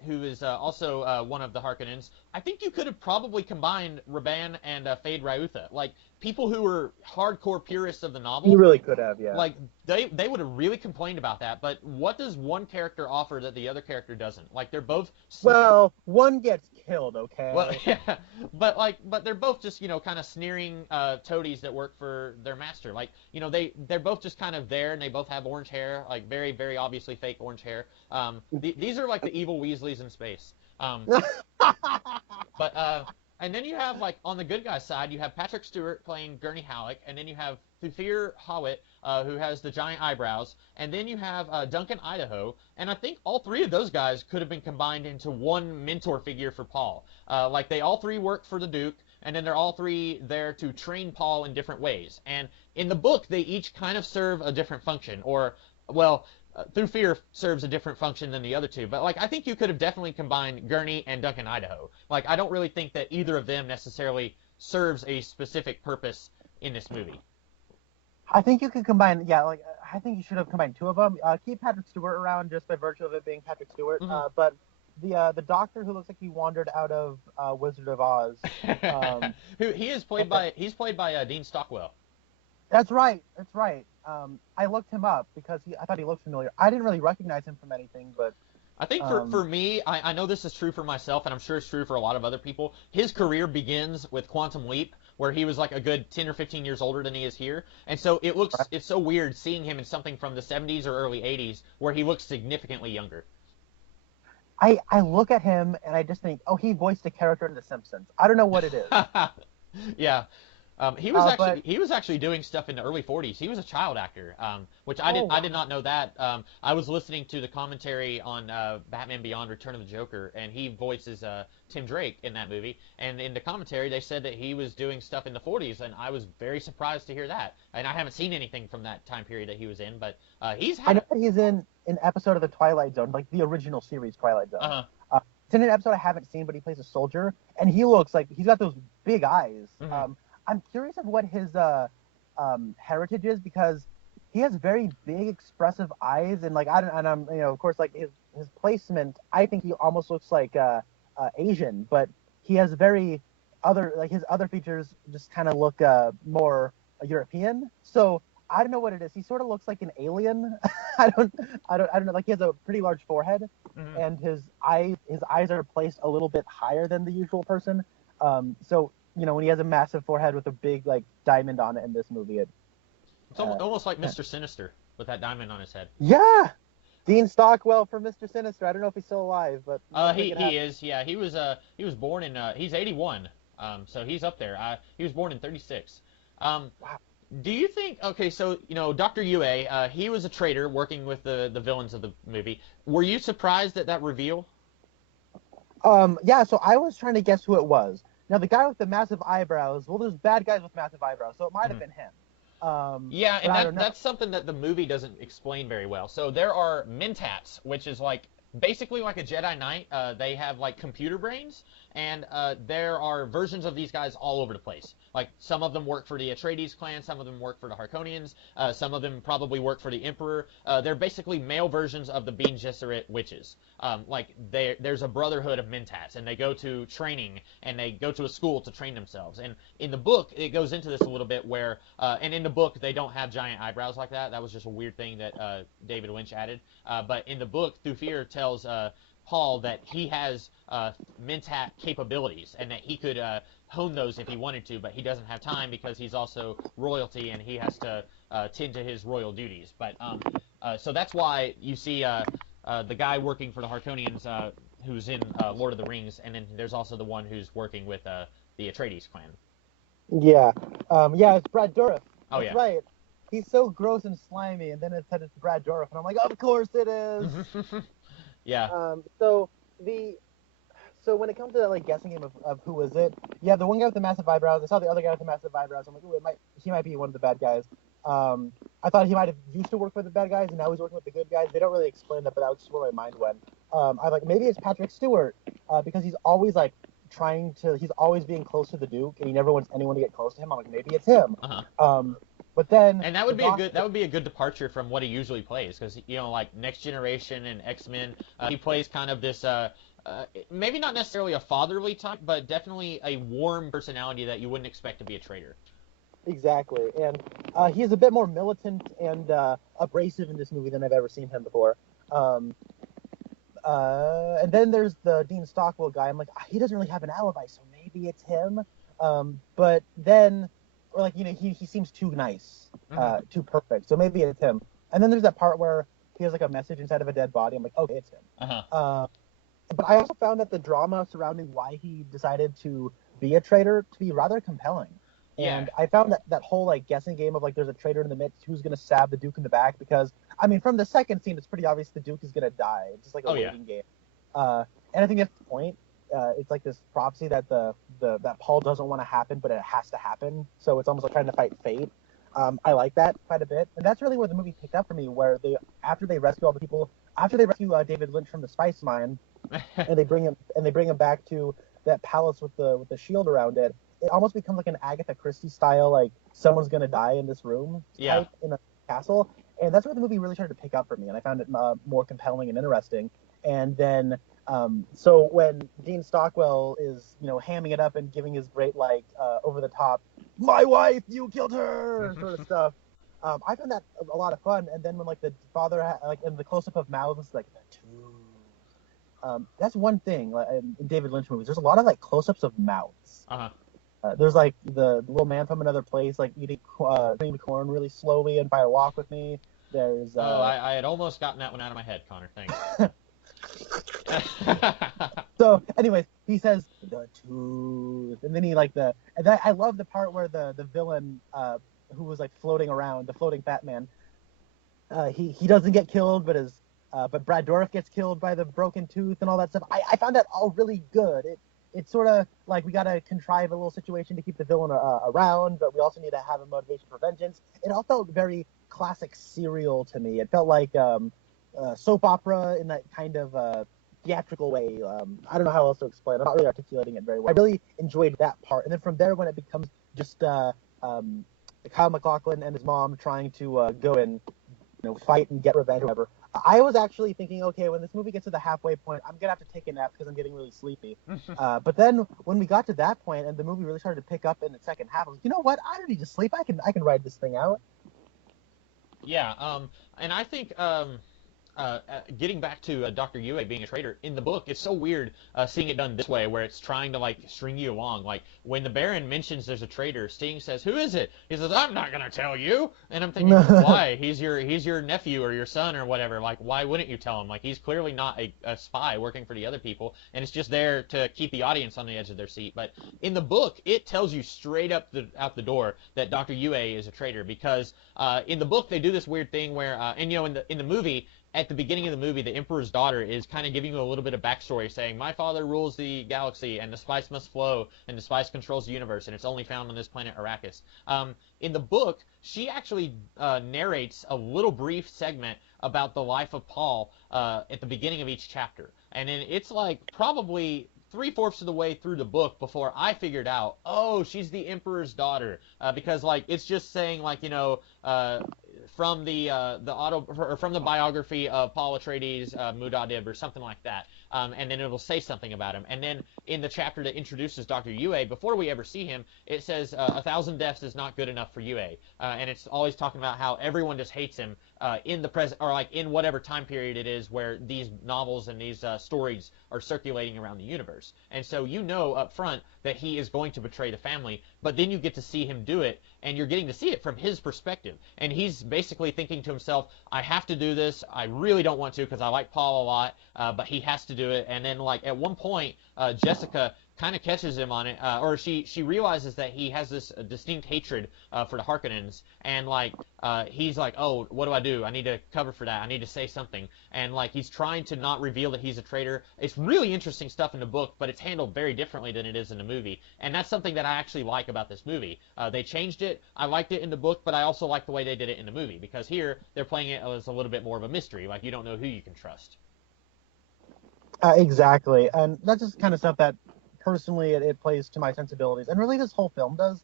who is also one of the Harkonnens. I think you could have probably combined Rabban and Fade Ryutha. Like, people who were hardcore purists of the novel. You really could have, yeah. Like, they would have really complained about that, but what does one character offer that the other character doesn't? Like, they're both... Well, one gets killed, okay? Well, yeah, but they're both just, kind of sneering toadies that work for their master. Like, they're both just kind of there, and they both have orange hair, like very, very obviously fake orange hair. These are like the evil Weasleys in space. And then you have, like, on the good guy side, you have Patrick Stewart playing Gurney Halleck, and then you have Thufir Hawat, who has the giant eyebrows, and then you have Duncan Idaho, and I think all 3 of those guys could have been combined into one mentor figure for Paul. Like, they all 3 work for the Duke, and then they're all 3 there to train Paul in different ways. And in the book, they each kind of serve a different function, or, well... Thufir serves a different function than the other 2, but like I think you could have definitely combined Gurney and Duncan Idaho. Like I don't really think that either of them necessarily serves a specific purpose in this movie. I think you could combine, I think you should have combined 2 of them. Keep Patrick Stewart around just by virtue of it being Patrick Stewart, but the doctor who looks like he wandered out of Wizard of Oz, he's played by Dean Stockwell. That's right. I looked him up because I thought he looked familiar. I didn't really recognize him from anything, but I think for me, I know this is true for myself, and I'm sure it's true for a lot of other people. His career begins with Quantum Leap, where he was like a good 10 or 15 years older than he is here. And so it's so weird seeing him in something from the 70s or early 80s where he looks significantly younger. I look at him and I just think, oh, he voiced a character in The Simpsons. I don't know what it is. Yeah. He was actually doing stuff in the early 40s. He was a child actor, which I did not know that. I was listening to the commentary on Batman Beyond: Return of the Joker, and he voices Tim Drake in that movie. And in the commentary, they said that he was doing stuff in the 40s, and I was very surprised to hear that. And I haven't seen anything from that time period that he was in, but I know that he's in an episode of the Twilight Zone, like the original series Twilight Zone. It's in an episode I haven't seen, but he plays a soldier, and he looks like he's got those big eyes. Mm-hmm. I'm curious of what his heritage is because he has very big, expressive eyes, and like I'm of course like his placement. I think he almost looks like Asian, but he has very his other features just kind of look more European. So I don't know what it is. He sort of looks like an alien. I don't know. Like he has a pretty large forehead, Mm-hmm. and his eyes are placed a little bit higher than the usual person. So when he has a massive forehead with a big like diamond on it in this movie, It's almost like Mr. Sinister with that diamond on his head. Yeah, Dean Stockwell for Mr. Sinister. I don't know if he's still alive, but he is. Yeah, he was born in he's 81. So he's up there. He was born in 36. Wow. Do you think? Okay, so Dr. Yue, he was a traitor working with the villains of the movie. Were you surprised at that reveal? Yeah. So I was trying to guess who it was. Now the guy with the massive eyebrows. Well, there's bad guys with massive eyebrows, so it might have been him. Yeah, and that's something that the movie doesn't explain very well. So there are mentats, which is like basically like a Jedi Knight. They have like computer brains, and there are versions of these guys all over the place. Like some of them work for the Atreides clan, some of them work for the Harkonians, some of them probably work for the Emperor. They're basically male versions of the Bene Gesserit witches. There's a brotherhood of mentats, and they go to training, and they go to a school to train themselves. And in the book, it goes into this a little bit where, and in the book, they don't have giant eyebrows like that. That was just a weird thing that David Lynch added. But in the book, Thufir tells Paul that he has mentat capabilities, and that he could hone those if he wanted to, but he doesn't have time because he's also royalty and he has to tend to his royal duties. But so that's why you see the guy working for the Harkonians who's in Lord of the Rings, and then there's also the one who's working with the Atreides clan. Yeah. Yeah, it's Brad Dourif. Oh, That's yeah. right. He's so gross and slimy, and then it said it's Brad Dourif, and I'm like, of course it is. Yeah. So when it comes to that like guessing game of who is it, yeah, the one guy with the massive eyebrows. I saw the other guy with the massive eyebrows. I'm like, ooh, he might be one of the bad guys. I thought he might have used to work with the bad guys, and now he's working with the good guys. They don't really explain that, but that was just where my mind went. I like maybe it's Patrick Stewart because he's always like he's always being close to the Duke, and he never wants anyone to get close to him. I'm like, maybe it's him. But then, and that would be a good departure from what he usually plays, because like Next Generation and X-Men, he plays kind of this maybe not necessarily a fatherly type, but definitely a warm personality that you wouldn't expect to be a traitor. Exactly, and he's a bit more militant and abrasive in this movie than I've ever seen him before. And then there's the Dean Stockwell guy. I'm like, he doesn't really have an alibi, so maybe it's him. But then, or like he seems too nice, too perfect, so maybe it's him. And then there's that part where he has like a message inside of a dead body. I'm like, okay, it's him. But I also found that the drama surrounding why he decided to be a traitor to be rather compelling. Yeah. And I found that whole like guessing game of like there's a traitor in the midst who's gonna stab the Duke in the back, because I mean from the second scene it's pretty obvious the Duke is gonna die. It's just like a waiting game. And I think that's the point. It's like this prophecy that that Paul doesn't want to happen, but it has to happen. So it's almost like trying to fight fate. I like that quite a bit, and that's really where the movie picked up for me. Where after they rescue all the people, after they rescue David Lynch from the spice mine, and they bring him back to that palace with the shield around it. It almost becomes like an Agatha Christie style, like someone's gonna die in this room type in a castle, and that's where the movie really started to pick up for me, and I found it more compelling and interesting. And then, so when Dean Stockwell is hamming it up and giving his great like over the top, my wife, you killed her sort of stuff, I found that a lot of fun. And then when like the father like in the close up of mouths, like the two. That's one thing like, in David Lynch movies. There's a lot of like close ups of mouths. Uh-huh. There's like the little man from another place like eating creamed corn really slowly and Fire Walk with Me. There's I had almost gotten that one out of my head, Connor. Thanks. So, anyways, he says the tooth, and then he like and I love the part where the villain who was like floating around, the floating fat man, he doesn't get killed, but Brad Dourif gets killed by the broken tooth and all that stuff. I found that all really good. It's sort of like we gotta contrive a little situation to keep the villain around, but we also need to have a motivation for vengeance. It all felt very classic serial to me. It felt like soap opera in that kind of theatrical way. I don't know how else to explain. I'm not really articulating it very well. I really enjoyed that part, and then from there, when it becomes just Kyle MacLachlan and his mom trying to go and fight and get revenge or whatever. I was actually thinking, okay, when this movie gets to the halfway point, I'm gonna have to take a nap because I'm getting really sleepy. But then when we got to that point and the movie really started to pick up in the second half, I was like, you know what? I don't need to sleep. I can ride this thing out. Yeah. And I think getting back to Dr. Yue being a traitor, in the book, it's so weird seeing it done this way, where it's trying to, like, string you along. Like, when the Baron mentions there's a traitor, Sting says, "Who is it?" He says, "I'm not going to tell you." And I'm thinking, why? He's your nephew or your son or whatever. Like, why wouldn't you tell him? Like, he's clearly not a spy working for the other people, and it's just there to keep the audience on the edge of their seat. But in the book, it tells you straight up out the door that Dr. Yue is a traitor, because in the book, they do this weird thing where, and in the movie, at the beginning of the movie, the Emperor's daughter is kind of giving you a little bit of backstory, saying, "My father rules the galaxy, and the spice must flow, and the spice controls the universe, and it's only found on this planet Arrakis." In the book, she actually narrates a little brief segment about the life of Paul at the beginning of each chapter. And then it's like probably 3/4 of the way through the book before I figured out, oh, she's the Emperor's daughter, because like it's just saying like from the biography of Paul Atreides, Muad'Dib, or something like that, and then it'll say something about him. And then in the chapter that introduces Dr. Yue, before we ever see him, it says 1,000 deaths is not good enough for Yue, and it's always talking about how everyone just hates him in the present, or like in whatever time period it is where these novels and these stories are circulating around the universe. And so up front that he is going to betray the family, but then you get to see him do it, and you're getting to see it from his perspective. And he's basically thinking to himself, I have to do this. I really don't want to because I like Paul a lot, but he has to do it. And then like at one point, Jessica kind of catches him on it, or she realizes that he has this distinct hatred for the Harkonnens, and like he's like, oh, what do? I need to cover for that. I need to say something. And like he's trying to not reveal that he's a traitor. It's really interesting stuff in the book, but it's handled very differently than it is in the movie. And that's something that I actually like about this movie. They changed it. I liked it in the book, but I also like the way they did it in the movie, because here they're playing it as a little bit more of a mystery. Like you don't know who you can trust. Exactly. And that's just kind of stuff that personally it plays to my sensibilities, and really this whole film does.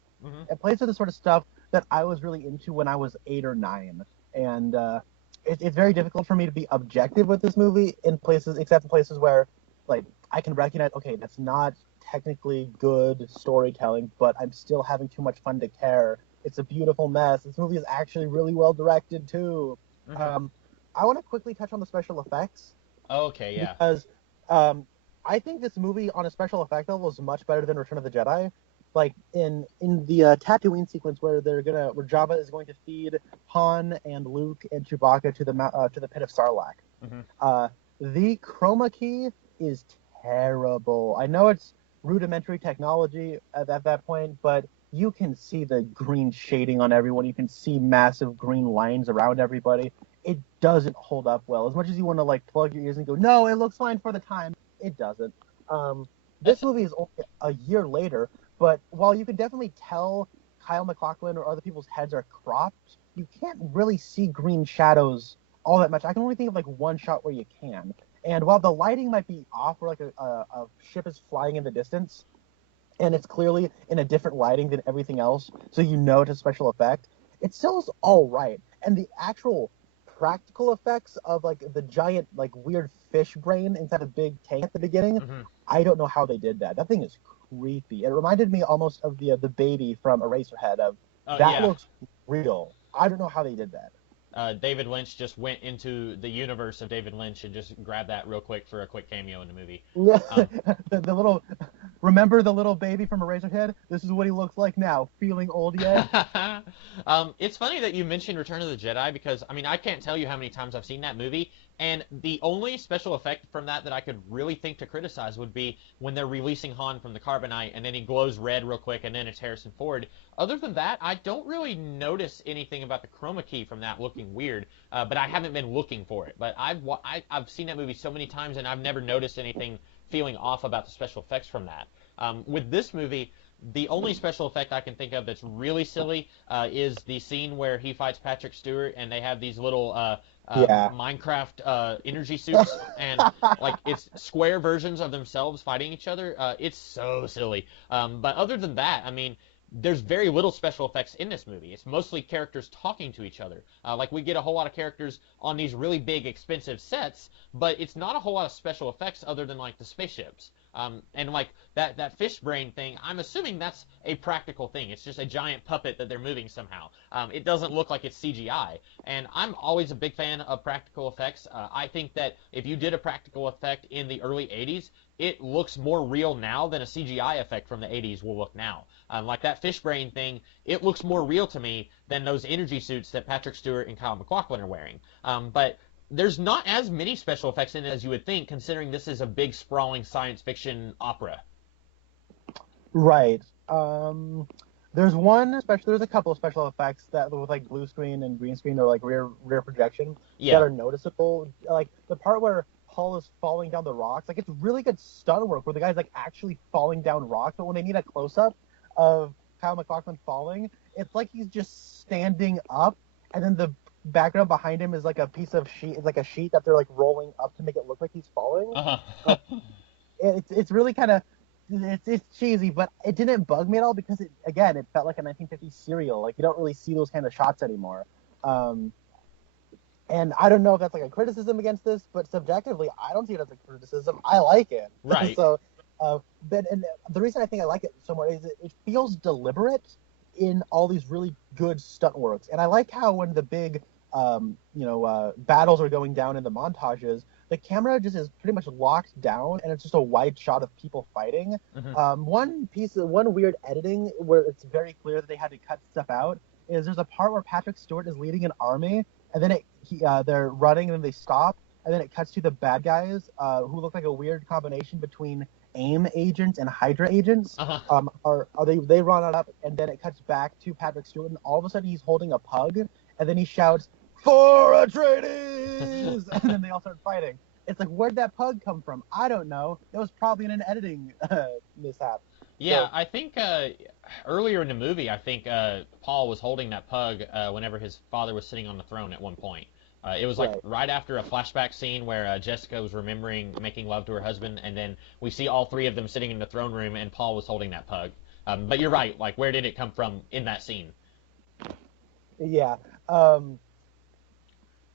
It plays to the sort of stuff that I was really into when I was 8 or 9, and it's very difficult for me to be objective with this movie except in places where like I can recognize, okay, that's not technically good storytelling, but I'm still having too much fun to care. It's a beautiful mess. This movie is actually really well directed too. I want to quickly touch on the special effects. Okay, yeah. Because I think this movie on a special effect level is much better than Return of the Jedi. Like in the Tatooine sequence where Jabba is going to feed Han and Luke and Chewbacca to the pit of Sarlacc. The chroma key is terrible. I know it's rudimentary technology at that point, but you can see the green shading on everyone. You can see massive green lines around everybody. It doesn't hold up well. As much as you want to like plug your ears and go, no, it looks fine for the time, it doesn't. This movie is only a year later, but while you can definitely tell Kyle MacLachlan or other people's heads are cropped, you can't really see green shadows all that much. I can only think of like one shot where you can. And while the lighting might be off, where like a ship is flying in the distance, and it's clearly in a different lighting than everything else, so you know it's a special effect, it still is all right. And the actual practical effects of like the giant like weird fish brain inside a big tank at the beginning, I don't know how they did that. That thing is creepy. It reminded me almost of the baby from Eraserhead. Looks real. I don't know how they did that. David Lynch just went into the universe of David Lynch and just grabbed that real quick for a quick cameo in the movie. Yeah, Um, the little. Remember the little baby from Eraserhead? This is what he looks like now. Feeling old yet? It's funny that you mentioned Return of the Jedi because, I mean, I can't tell you how many times I've seen that movie, and the only special effect from that I could really think to criticize would be when they're releasing Han from the carbonite, and then he glows red real quick, and then it's Harrison Ford. Other than that, I don't really notice anything about the chroma key from that looking weird, but I haven't been looking for it. But I've seen that movie so many times, and I've never noticed anything feeling off about the special effects from that. With this movie, the only special effect I can think of that's really silly is the scene where he fights Patrick Stewart and they have these little Yeah. Minecraft energy suits and like it's square versions of themselves fighting each other. It's so silly. But other than that, I mean, there's very little special effects in this movie. It's mostly characters talking to each other. Like we get a whole lot of characters on these really big, expensive sets, but it's not a whole lot of special effects other than like the spaceships. And like that fish brain thing, I'm assuming that's a practical thing. It's just a giant puppet that they're moving somehow. It doesn't look like it's CGI. And I'm always a big fan of practical effects. I think that if you did a practical effect in the early 80s, it looks more real now than a CGI effect from the 80s will look now. Like that fish brain thing, it looks more real to me than those energy suits that Patrick Stewart and Kyle MacLachlan are wearing. But there's not as many special effects in it as you would think, considering this is a big, sprawling science fiction opera. Right. There's a couple of special effects that with like blue screen and green screen or like rear projection Yeah. that are noticeable. Like the part where Paul is falling down the rocks, like it's really good stunt work where the guy's like actually falling down rocks, but when they need a close up of Kyle MacLachlan falling, it's like he's just standing up, and then the background behind him is like a piece of sheet, it's like a sheet that they're like rolling up to make it look like he's falling. Uh-huh. It's really kind of it's cheesy, but it didn't bug me at all because it felt like a 1950s serial. Like you don't really see those kind of shots anymore. And I don't know if that's like a criticism against this, but subjectively, I don't see it as a criticism. I like it. Right. So, and the reason I think I like it so much is it feels deliberate in all these really good stunt works. And I like how when the big, battles are going down in the montages, the camera just is pretty much locked down, and it's just a wide shot of people fighting. Mm-hmm. One weird editing where it's very clear that they had to cut stuff out is there's a part where Patrick Stewart is leading an army, and then they're running, and then they stop, and then it cuts to the bad guys, who look like a weird combination between AIM agents and Hydra agents. Uh-huh. They run on up, and then it cuts back to Patrick Stewart, and all of a sudden he's holding a pug, and then he shouts, "For Atreides!" and then they all start fighting. It's like, where'd that pug come from? I don't know. It was probably in an editing mishap. Yeah, So, I think earlier in the movie, I think Paul was holding that pug whenever his father was sitting on the throne at one point. It was like right after a flashback scene where Jessica was remembering making love to her husband, and then we see all three of them sitting in the throne room, and Paul was holding that pug. But you're right. Like, where did it come from in that scene? yeah.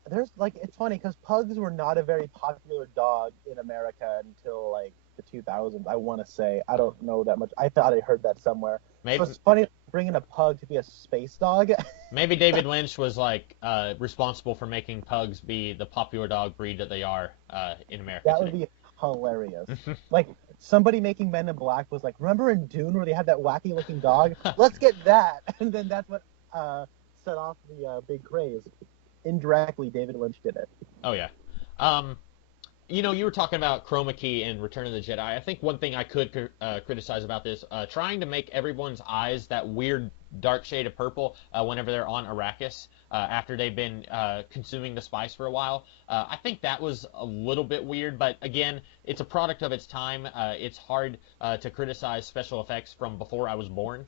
There's like, it's funny because pugs were not a very popular dog in America until like the 2000s. I want to say, I don't know that much. I thought I heard that somewhere. Maybe, So it's funny bringing a pug to be a space dog. maybe David Lynch was like responsible for making pugs be the popular dog breed that they are in America That today. would be hilarious. Like somebody making Men in Black was like, remember in Dune where they had that wacky looking dog? Let's get that. And then that's what set off the big craze. Indirectly, David Lynch did it. Oh yeah. You were talking about chroma key in Return of the Jedi. I think one thing I could criticize about this, trying to make everyone's eyes that weird dark shade of purple whenever they're on Arrakis after they've been consuming the spice for a while. I think that was a little bit weird, but again, it's a product of its time. It's hard to criticize special effects from before I was born.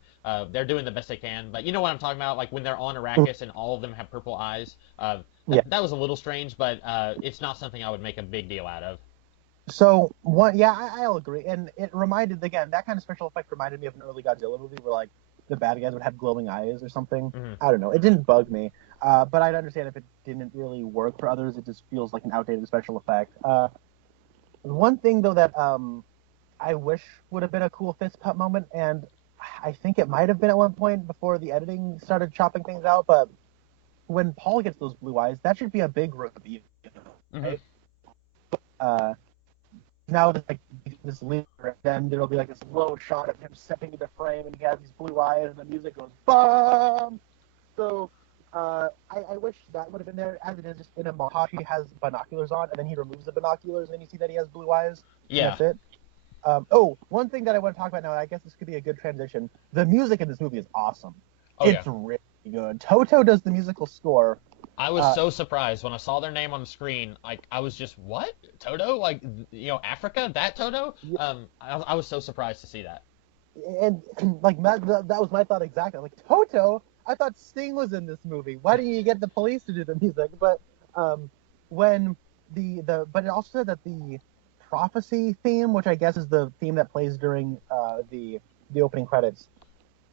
They're doing the best they can, but you know what I'm talking about? Like when they're on Arrakis and all of them have purple eyes. That was a little strange, but it's not something I would make a big deal out of. So I'll agree. And it reminded, again, that kind of special effect reminded me of an early Godzilla movie where like the bad guys would have glowing eyes or something. Mm-hmm. I don't know. It didn't bug me, but I'd understand if it didn't really work for others. It just feels like an outdated special effect. One thing though that I wish would have been a cool fist pump moment, and I think it might have been at one point before the editing started chopping things out, but when Paul gets those blue eyes, that should be a big reveal, right? Mm-hmm. Now there's like this leader, and then there'll be like this low shot of him stepping into frame, and he has these blue eyes, and the music goes BOOM! So I wish that would have been there. As it is, just in a montage, he has binoculars on, and then he removes the binoculars, and then you see that he has blue eyes. Yeah. And that's it. One thing that I want to talk about now, I guess this could be a good transition. The music in this movie is awesome. It's really good. Toto does the musical score. I was so surprised when I saw their name on the screen. Like, I was just, what? Toto? Like, Africa? That Toto? Yeah. I was so surprised to see that. And like that was my thought exactly. Like, Toto? I thought Sting was in this movie. Why didn't you get the Police to do the music? But but it also said that the Prophecy theme, which I guess is the theme that plays during the opening credits,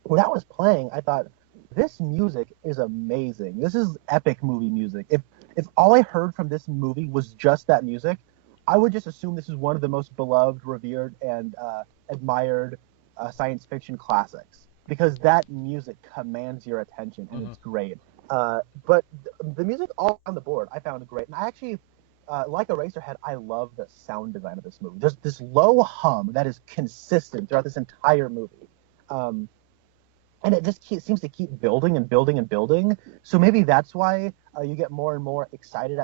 when that was playing, I thought, this music is amazing. This is epic movie music. If all I heard from this movie was just that music, I would just assume this is one of the most beloved, revered, and admired science fiction classics, because that music commands your attention, and it's great. But the music all on the board I found great. And I actually, like Eraserhead, I love the sound design of this movie. There's this low hum that is consistent throughout this entire movie. And it just seems to keep building and building and building. So maybe that's why you get more and more excited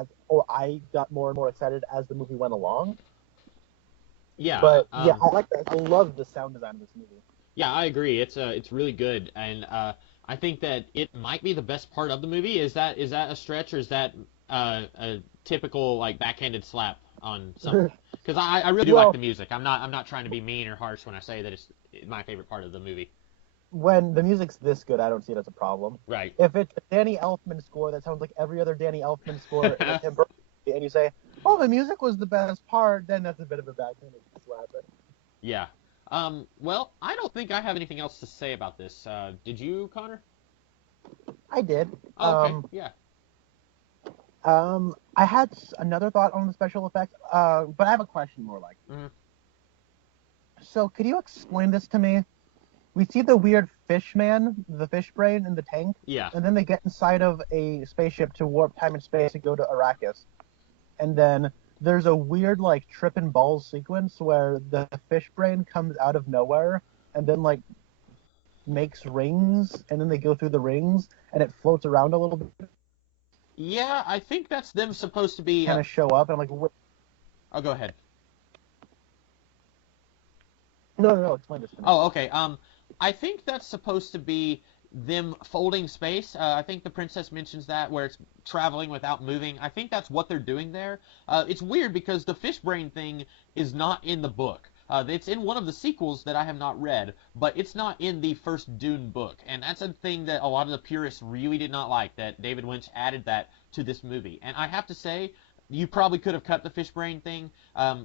I got more and more excited as the movie went along. Yeah. But I like that. I love the sound design of this movie. Yeah, I agree. It's really good, and I think that it might be the best part of the movie. Is that a stretch, or is that a typical like backhanded slap on something? Because I really do like the music. I'm not trying to be mean or harsh when I say that it's my favorite part of the movie. When the music's this good, I don't see it as a problem. Right. If it's a Danny Elfman score that sounds like every other Danny Elfman score in a Tim Burton movie, and you say, "Oh, the music was the best part," then that's a bit of a backhanded slap. Yeah. Well, I don't think I have anything else to say about this. Did you, Connor? I did. Oh, okay. Yeah. I had another thought on the special effects, but I have a question more like. Mm-hmm. So, could you explain this to me? We see the weird fish man, the fish brain in the tank. Yeah. And then they get inside of a spaceship to warp time and space and go to Arrakis. And then there's a weird, like, tripping balls sequence where the fish brain comes out of nowhere and then, like, makes rings, and then they go through the rings, and it floats around a little bit. Yeah, I think that's them supposed to be... kind of show up, and I'm like... What? Oh, go ahead. No, explain this to me. Oh, okay. I think that's supposed to be them folding space. I think the princess mentions that, where it's traveling without moving. I think that's what they're doing there. It's weird because the fish brain thing is not in the book. It's in one of the sequels that I have not read, but it's not in the first Dune book. And that's a thing that a lot of the purists really did not like, that David Lynch added that to this movie. And I have to say, you probably could have cut the fish brain thing,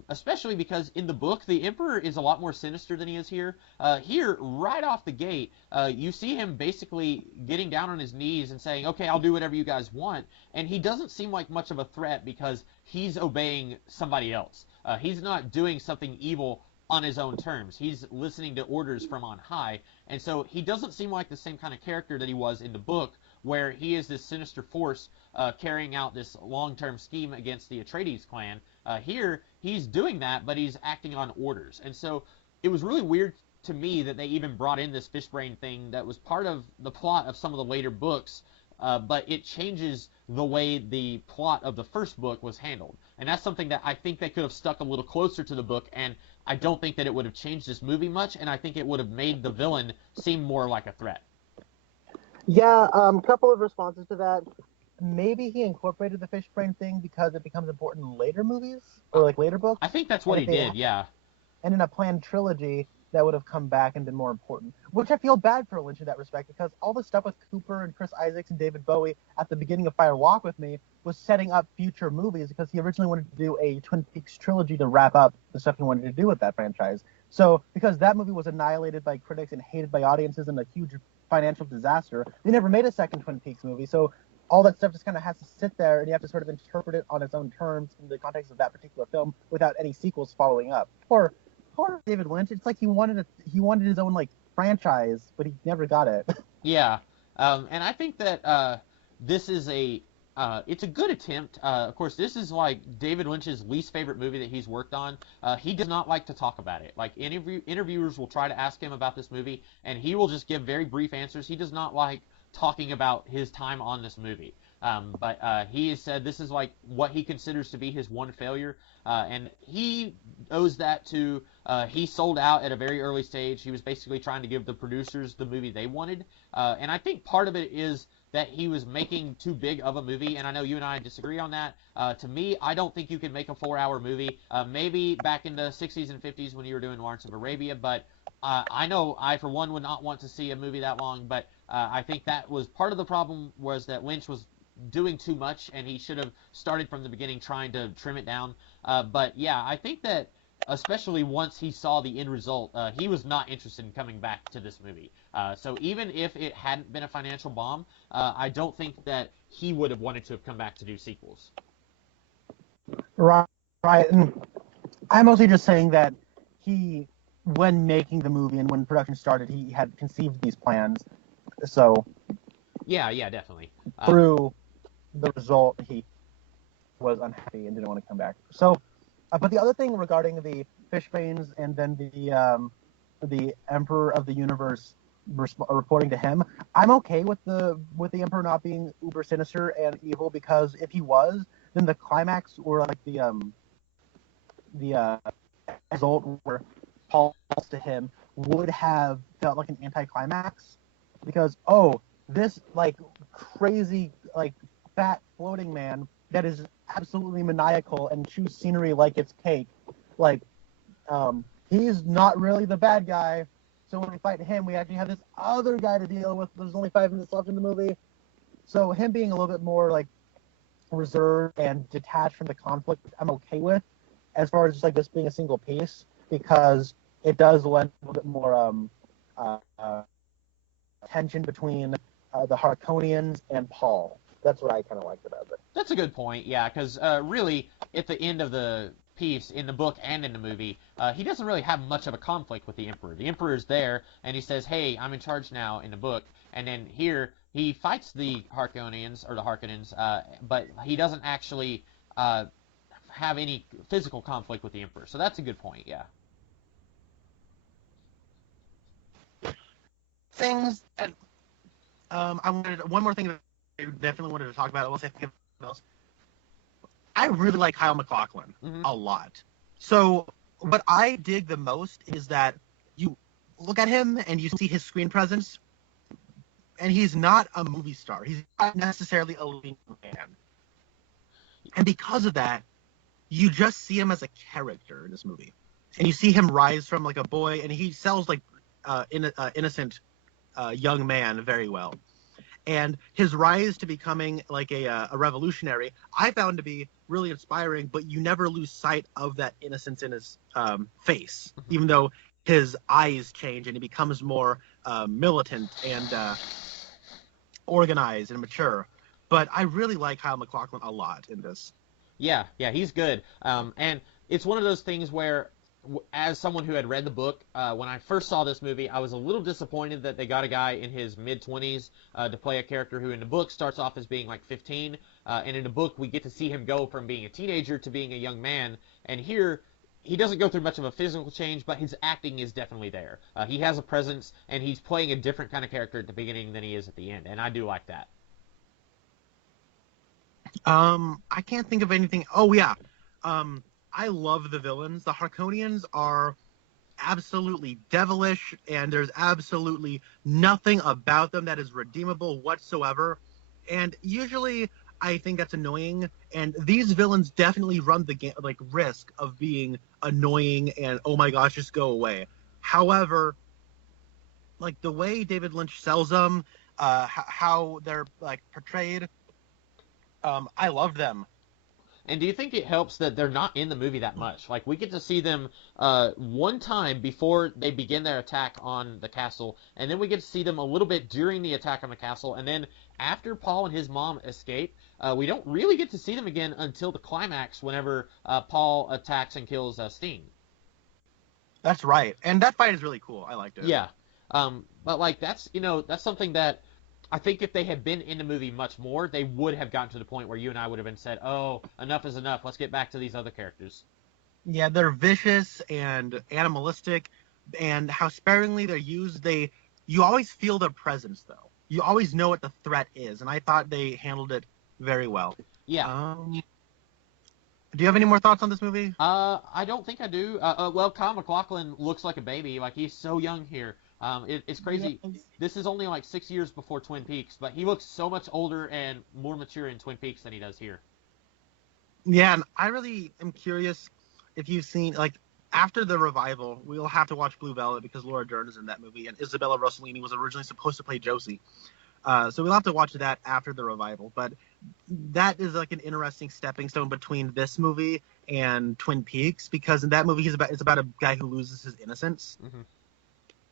especially because in the book, the Emperor is a lot more sinister than he is here. Here, right off the gate, you see him basically getting down on his knees and saying, okay, I'll do whatever you guys want. And he doesn't seem like much of a threat because he's obeying somebody else. He's not doing something evil on his own terms. He's listening to orders from on high. And so he doesn't seem like the same kind of character that he was in the book, where he is this sinister force carrying out this long-term scheme against the Atreides clan. Here, he's doing that, but he's acting on orders. And so it was really weird to me that they even brought in this fish brain thing that was part of the plot of some of the later books, but it changes the way the plot of the first book was handled. And that's something that I think they could have stuck a little closer to the book, and I don't think that it would have changed this movie much, and I think it would have made the villain seem more like a threat. Yeah, couple of responses to that. Maybe he incorporated the fish brain thing because it becomes important in later movies or like later books. I think that's what he did, yeah. And in a planned trilogy, that would have come back and been more important. Which I feel bad for Lynch in that respect, because all the stuff with Cooper and Chris Isaacs and David Bowie at the beginning of Fire Walk with Me was setting up future movies, because he originally wanted to do a Twin Peaks trilogy to wrap up the stuff he wanted to do with that franchise. So because that movie was annihilated by critics and hated by audiences and a huge financial disaster, they never made a second Twin Peaks movie. So all that stuff just kind of has to sit there, and you have to sort of interpret it on its own terms in the context of that particular film without any sequels following up. Or David Lynch, it's like he wanted his own like franchise, but he never got it. Yeah, and I think that this is it's a good attempt. Of course, this is like David Lynch's least favorite movie that he's worked on. He does not like to talk about it. Like interviewers will try to ask him about this movie, and he will just give very brief answers. He does not like talking about his time on this movie. But he has said this is like what he considers to be his one failure, and he owes that to he sold out at a very early stage. He was basically trying to give the producers the movie they wanted, and I think part of it is that he was making too big of a movie, and I know you and I disagree on that. To me, I don't think you can make a 4-hour movie. Maybe back in the 60s and 50s when you were doing Lawrence of Arabia, but I know I, for one, would not want to see a movie that long, but I think that was part of the problem, was that Lynch was doing too much, and he should have started from the beginning trying to trim it down. But yeah, I think that especially once he saw the end result, he was not interested in coming back to this movie. So even if it hadn't been a financial bomb, I don't think that he would have wanted to have come back to do sequels. Right. And I'm mostly just saying that he, when making the movie and when production started, he had conceived these plans. So yeah, definitely. Through the result, he was unhappy and didn't want to come back. So, but the other thing regarding the fish veins and then the Emperor of the Universe reporting to him, I'm okay with the Emperor not being uber sinister and evil, because if he was, then the climax, or like the result where Paul calls to him, would have felt like an anticlimax, because this like crazy like fat floating man that is absolutely maniacal and chews scenery like it's cake, like he's not really the bad guy. So when we fight him, we actually have this other guy to deal with. There's only 5 minutes left in the movie, so him being a little bit more like reserved and detached from the conflict, I'm okay with, as far as just like this being a single piece, because it does lend a little bit more tension between the Harkonians and Paul. That's what I kind of liked about it. That's a good point, yeah, because really, at the end of the piece, in the book and in the movie, he doesn't really have much of a conflict with the Emperor. The Emperor's there, and he says, hey, I'm in charge now in the book, and then here, he fights the Harkonians, but he doesn't actually have any physical conflict with the Emperor, so that's a good point, yeah. Things, and I wanted one more thing that I definitely wanted to talk about. Unless I think of else. I really like Kyle MacLachlan a lot. So what I dig the most is that you look at him and you see his screen presence, and he's not a movie star. He's not necessarily a leading man. And because of that, you just see him as a character in this movie. And you see him rise from like a boy, and he sells like innocent young man very well. And his rise to becoming like a revolutionary, I found to be really inspiring, but you never lose sight of that innocence in his face, even though his eyes change and he becomes more militant and organized and mature. But I really like Kyle MacLachlan a lot in this. Yeah, he's good. And it's one of those things where, as someone who had read the book, when I first saw this movie, I was a little disappointed that they got a guy in his mid-20s to play a character who in the book starts off as being like 15, and in the book we get to see him go from being a teenager to being a young man, and here he doesn't go through much of a physical change, but his acting is definitely there. He has a presence, and he's playing a different kind of character at the beginning than he is at the end, and I do like that. I can't think of anything. Oh, yeah. I love the villains. The Harkonians are absolutely devilish, and there's absolutely nothing about them that is redeemable whatsoever. And usually, I think that's annoying. And these villains definitely run the risk of being annoying and oh my gosh, just go away. However, like the way David Lynch sells them, how they're like portrayed, I love them. And do you think it helps that they're not in the movie that much? Like, we get to see them one time before they begin their attack on the castle, and then we get to see them a little bit during the attack on the castle, and then after Paul and his mom escape, we don't really get to see them again until the climax, whenever Paul attacks and kills Sting. That's right. And that fight is really cool. I liked it. Yeah. But, like, that's something that I think if they had been in the movie much more, they would have gotten to the point where you and I would have been said, "Oh, enough is enough. Let's get back to these other characters." Yeah, they're vicious and animalistic, and how sparingly they're used. You always feel their presence, though. You always know what the threat is, and I thought they handled it very well. Yeah. Do you have any more thoughts on this movie? I don't think I do. Well, Kyle MacLachlan looks like a baby. Like, he's so young here. It's crazy. Yes. This is only like 6 years before Twin Peaks, but he looks so much older and more mature in Twin Peaks than he does here. Yeah, and I really am curious if you've seen, like, after the revival, we'll have to watch Blue Velvet because Laura Dern is in that movie, and Isabella Rossellini was originally supposed to play Josie. So we'll have to watch that after the revival. But that is like an interesting stepping stone between this movie and Twin Peaks, because in that movie it's about a guy who loses his innocence. Mm-hmm.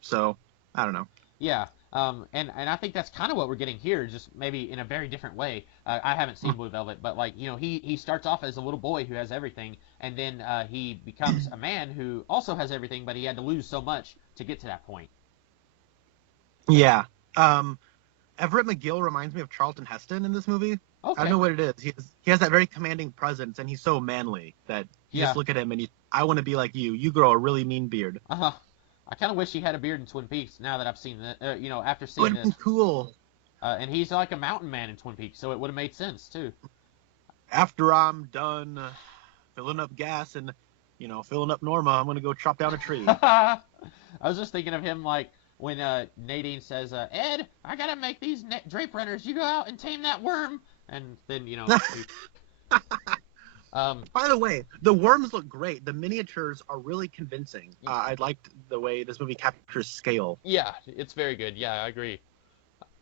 So I don't know. Yeah. And I think that's kind of what we're getting here, just maybe in a very different way. I haven't seen Blue Velvet, but like, you know, he starts off as a little boy who has everything, and then he becomes a man who also has everything, but he had to lose so much to get to that point. Yeah. Everett McGill reminds me of Charlton Heston in this movie. Okay. I don't know what it is. He has that very commanding presence, and he's so manly that you just look at him and I want to be like you. You grow a really mean beard. Uh-huh. I kind of wish he had a beard in Twin Peaks now that I've seen that, after It seeing would have this. been cool. And he's like a mountain man in Twin Peaks, so it would have made sense, too. After I'm done filling up gas and, filling up Norma, I'm going to go chop down a tree. I was just thinking of him, like, when Nadine says, Ed, I got to make these drape runners. You go out and tame that worm. And then, By the way, the worms look great. The miniatures are really convincing. I liked the way this movie captures scale. Yeah, it's very good. Yeah, I agree.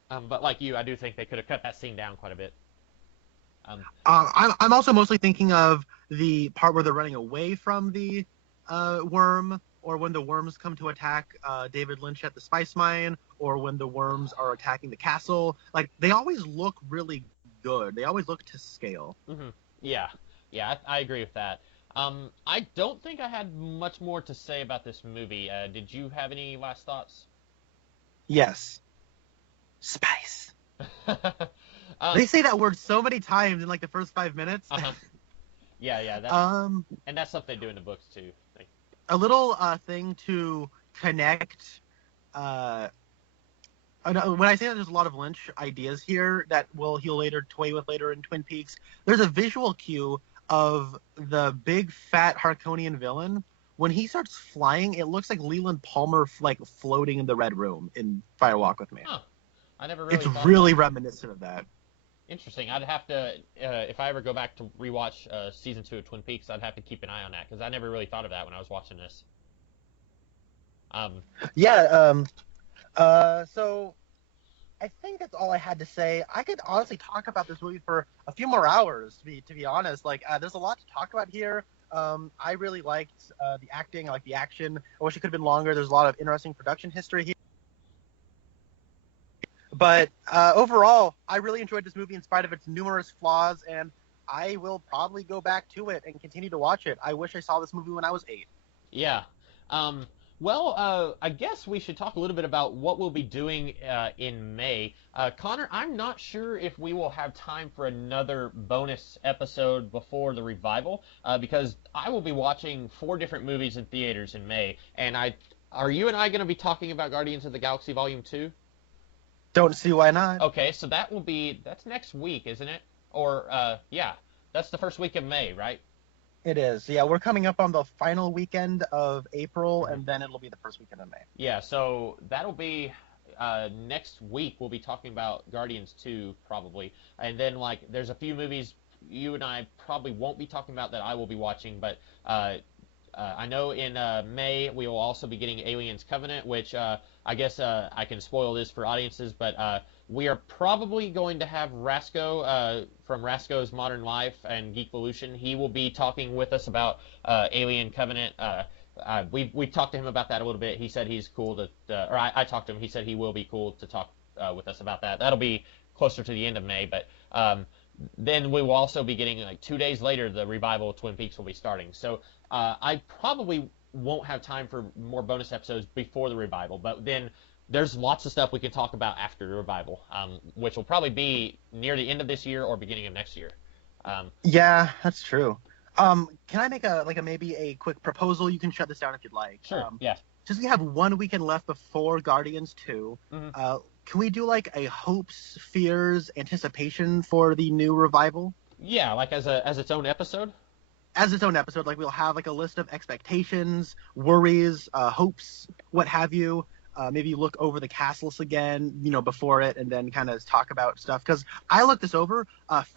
But like you, I do think they could have cut that scene down quite a bit. I'm also mostly thinking of the part where they're running away from the worm, or when the worms come to attack David Lynch at the spice mine, or when the worms are attacking the castle. Like, they always look really good. They always look to scale. Mm-hmm. Yeah, I agree with that. I don't think I had much more to say about this movie. Did you have any last thoughts? Yes. Spice. They say that word so many times in like the first 5 minutes. Uh-huh. Yeah. And that's stuff they do in the books too. A little thing to connect. When I say that there's a lot of Lynch ideas here that he'll later toy with later in Twin Peaks, there's a visual cue of the big fat Harkonian villain. When he starts flying, it looks like Leland Palmer like floating in the Red Room in Fire Walk with Me. Huh. I never really. It's really reminiscent of that. Interesting. I'd have to, if I ever go back to rewatch season 2 of Twin Peaks, I'd have to keep an eye on that because I never really thought of that when I was watching this. So I think that's all I had to say. I could honestly talk about this movie for a few more hours, to be honest. Like, there's a lot to talk about here. I really liked the acting. I liked the action. I wish it could have been longer. There's a lot of interesting production history here. But overall, I really enjoyed this movie in spite of its numerous flaws, and I will probably go back to it and continue to watch it. I wish I saw this movie when I was 8. Yeah. Well, I guess we should talk a little bit about what we'll be doing in May. Connor, I'm not sure if we will have time for another bonus episode before the revival, because I will be watching 4 different movies in theaters in May, and are you and I going to be talking about Guardians of the Galaxy Volume 2? Don't see why not. Okay, so that's next week, isn't it? Or, yeah, that's the first week of May, right? It is. Yeah, we're coming up on the final weekend of April, and then it'll be the first weekend of May. Yeah, so that'll be next week. We'll be talking about Guardians 2, probably. And then, like, there's a few movies you and I probably won't be talking about that I will be watching, but I know in May we will also be getting Aliens Covenant, which I guess I can spoil this for audiences, but we are probably going to have Rasco from Rasco's Modern Life and Geekvolution. He will be talking with us about Alien Covenant. We talked to him about that a little bit. He said he's cool or I talked to him. He said he will be cool to talk with us about that. That'll be closer to the end of May, but then we will also be getting, like, 2 days later, the revival of Twin Peaks will be starting. So I probably won't have time for more bonus episodes before the revival, but then there's lots of stuff we can talk about after the revival, which will probably be near the end of this year or beginning of next year. Yeah, that's true. Can I make maybe a quick proposal? You can shut this down if you'd like. Sure. Yeah. Since we have 1 weekend left before Guardians 2, can we do like a hopes, fears, anticipation for the new revival? Yeah, like as its own episode? As its own episode, like we'll have like a list of expectations, worries, hopes, what have you. Maybe look over the cast list again, before it, and then kind of talk about stuff. Because I looked this over.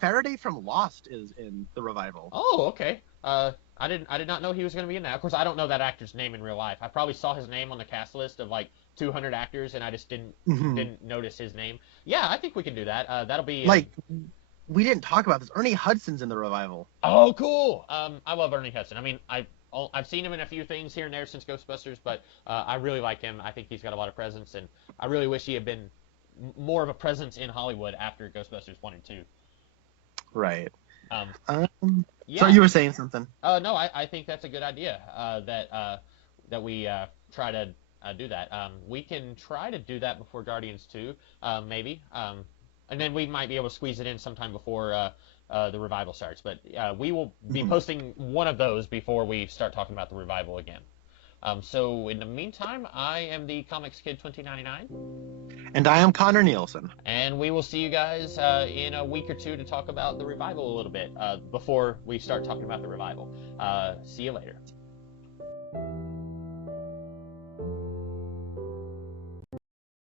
Faraday from Lost is in the revival. Oh, okay. I did not know he was going to be in that. Of course, I don't know that actor's name in real life. I probably saw his name on the cast list of like 200 actors, and I just didn't notice his name. Yeah, I think we can do that. That'll be we didn't talk about this. Ernie Hudson's in the revival. Oh, cool. I love Ernie Hudson. I mean, I've seen him in a few things here and there since Ghostbusters, but I really like him. I think he's got a lot of presence, and I really wish he had been more of a presence in Hollywood after Ghostbusters 1 and 2. Right. Yeah. So you were saying something? No, I think that's a good idea. That we try to do that. We can try to do that before Guardians 2, maybe. And then we might be able to squeeze it in sometime before the revival starts. But we will be posting one of those before we start talking about the revival again. So in the meantime, I am the Comics Kid 2099. And I am Connor Nielsen. And we will see you guys in a week or two to talk about the revival a little bit before we start talking about the revival. See you later.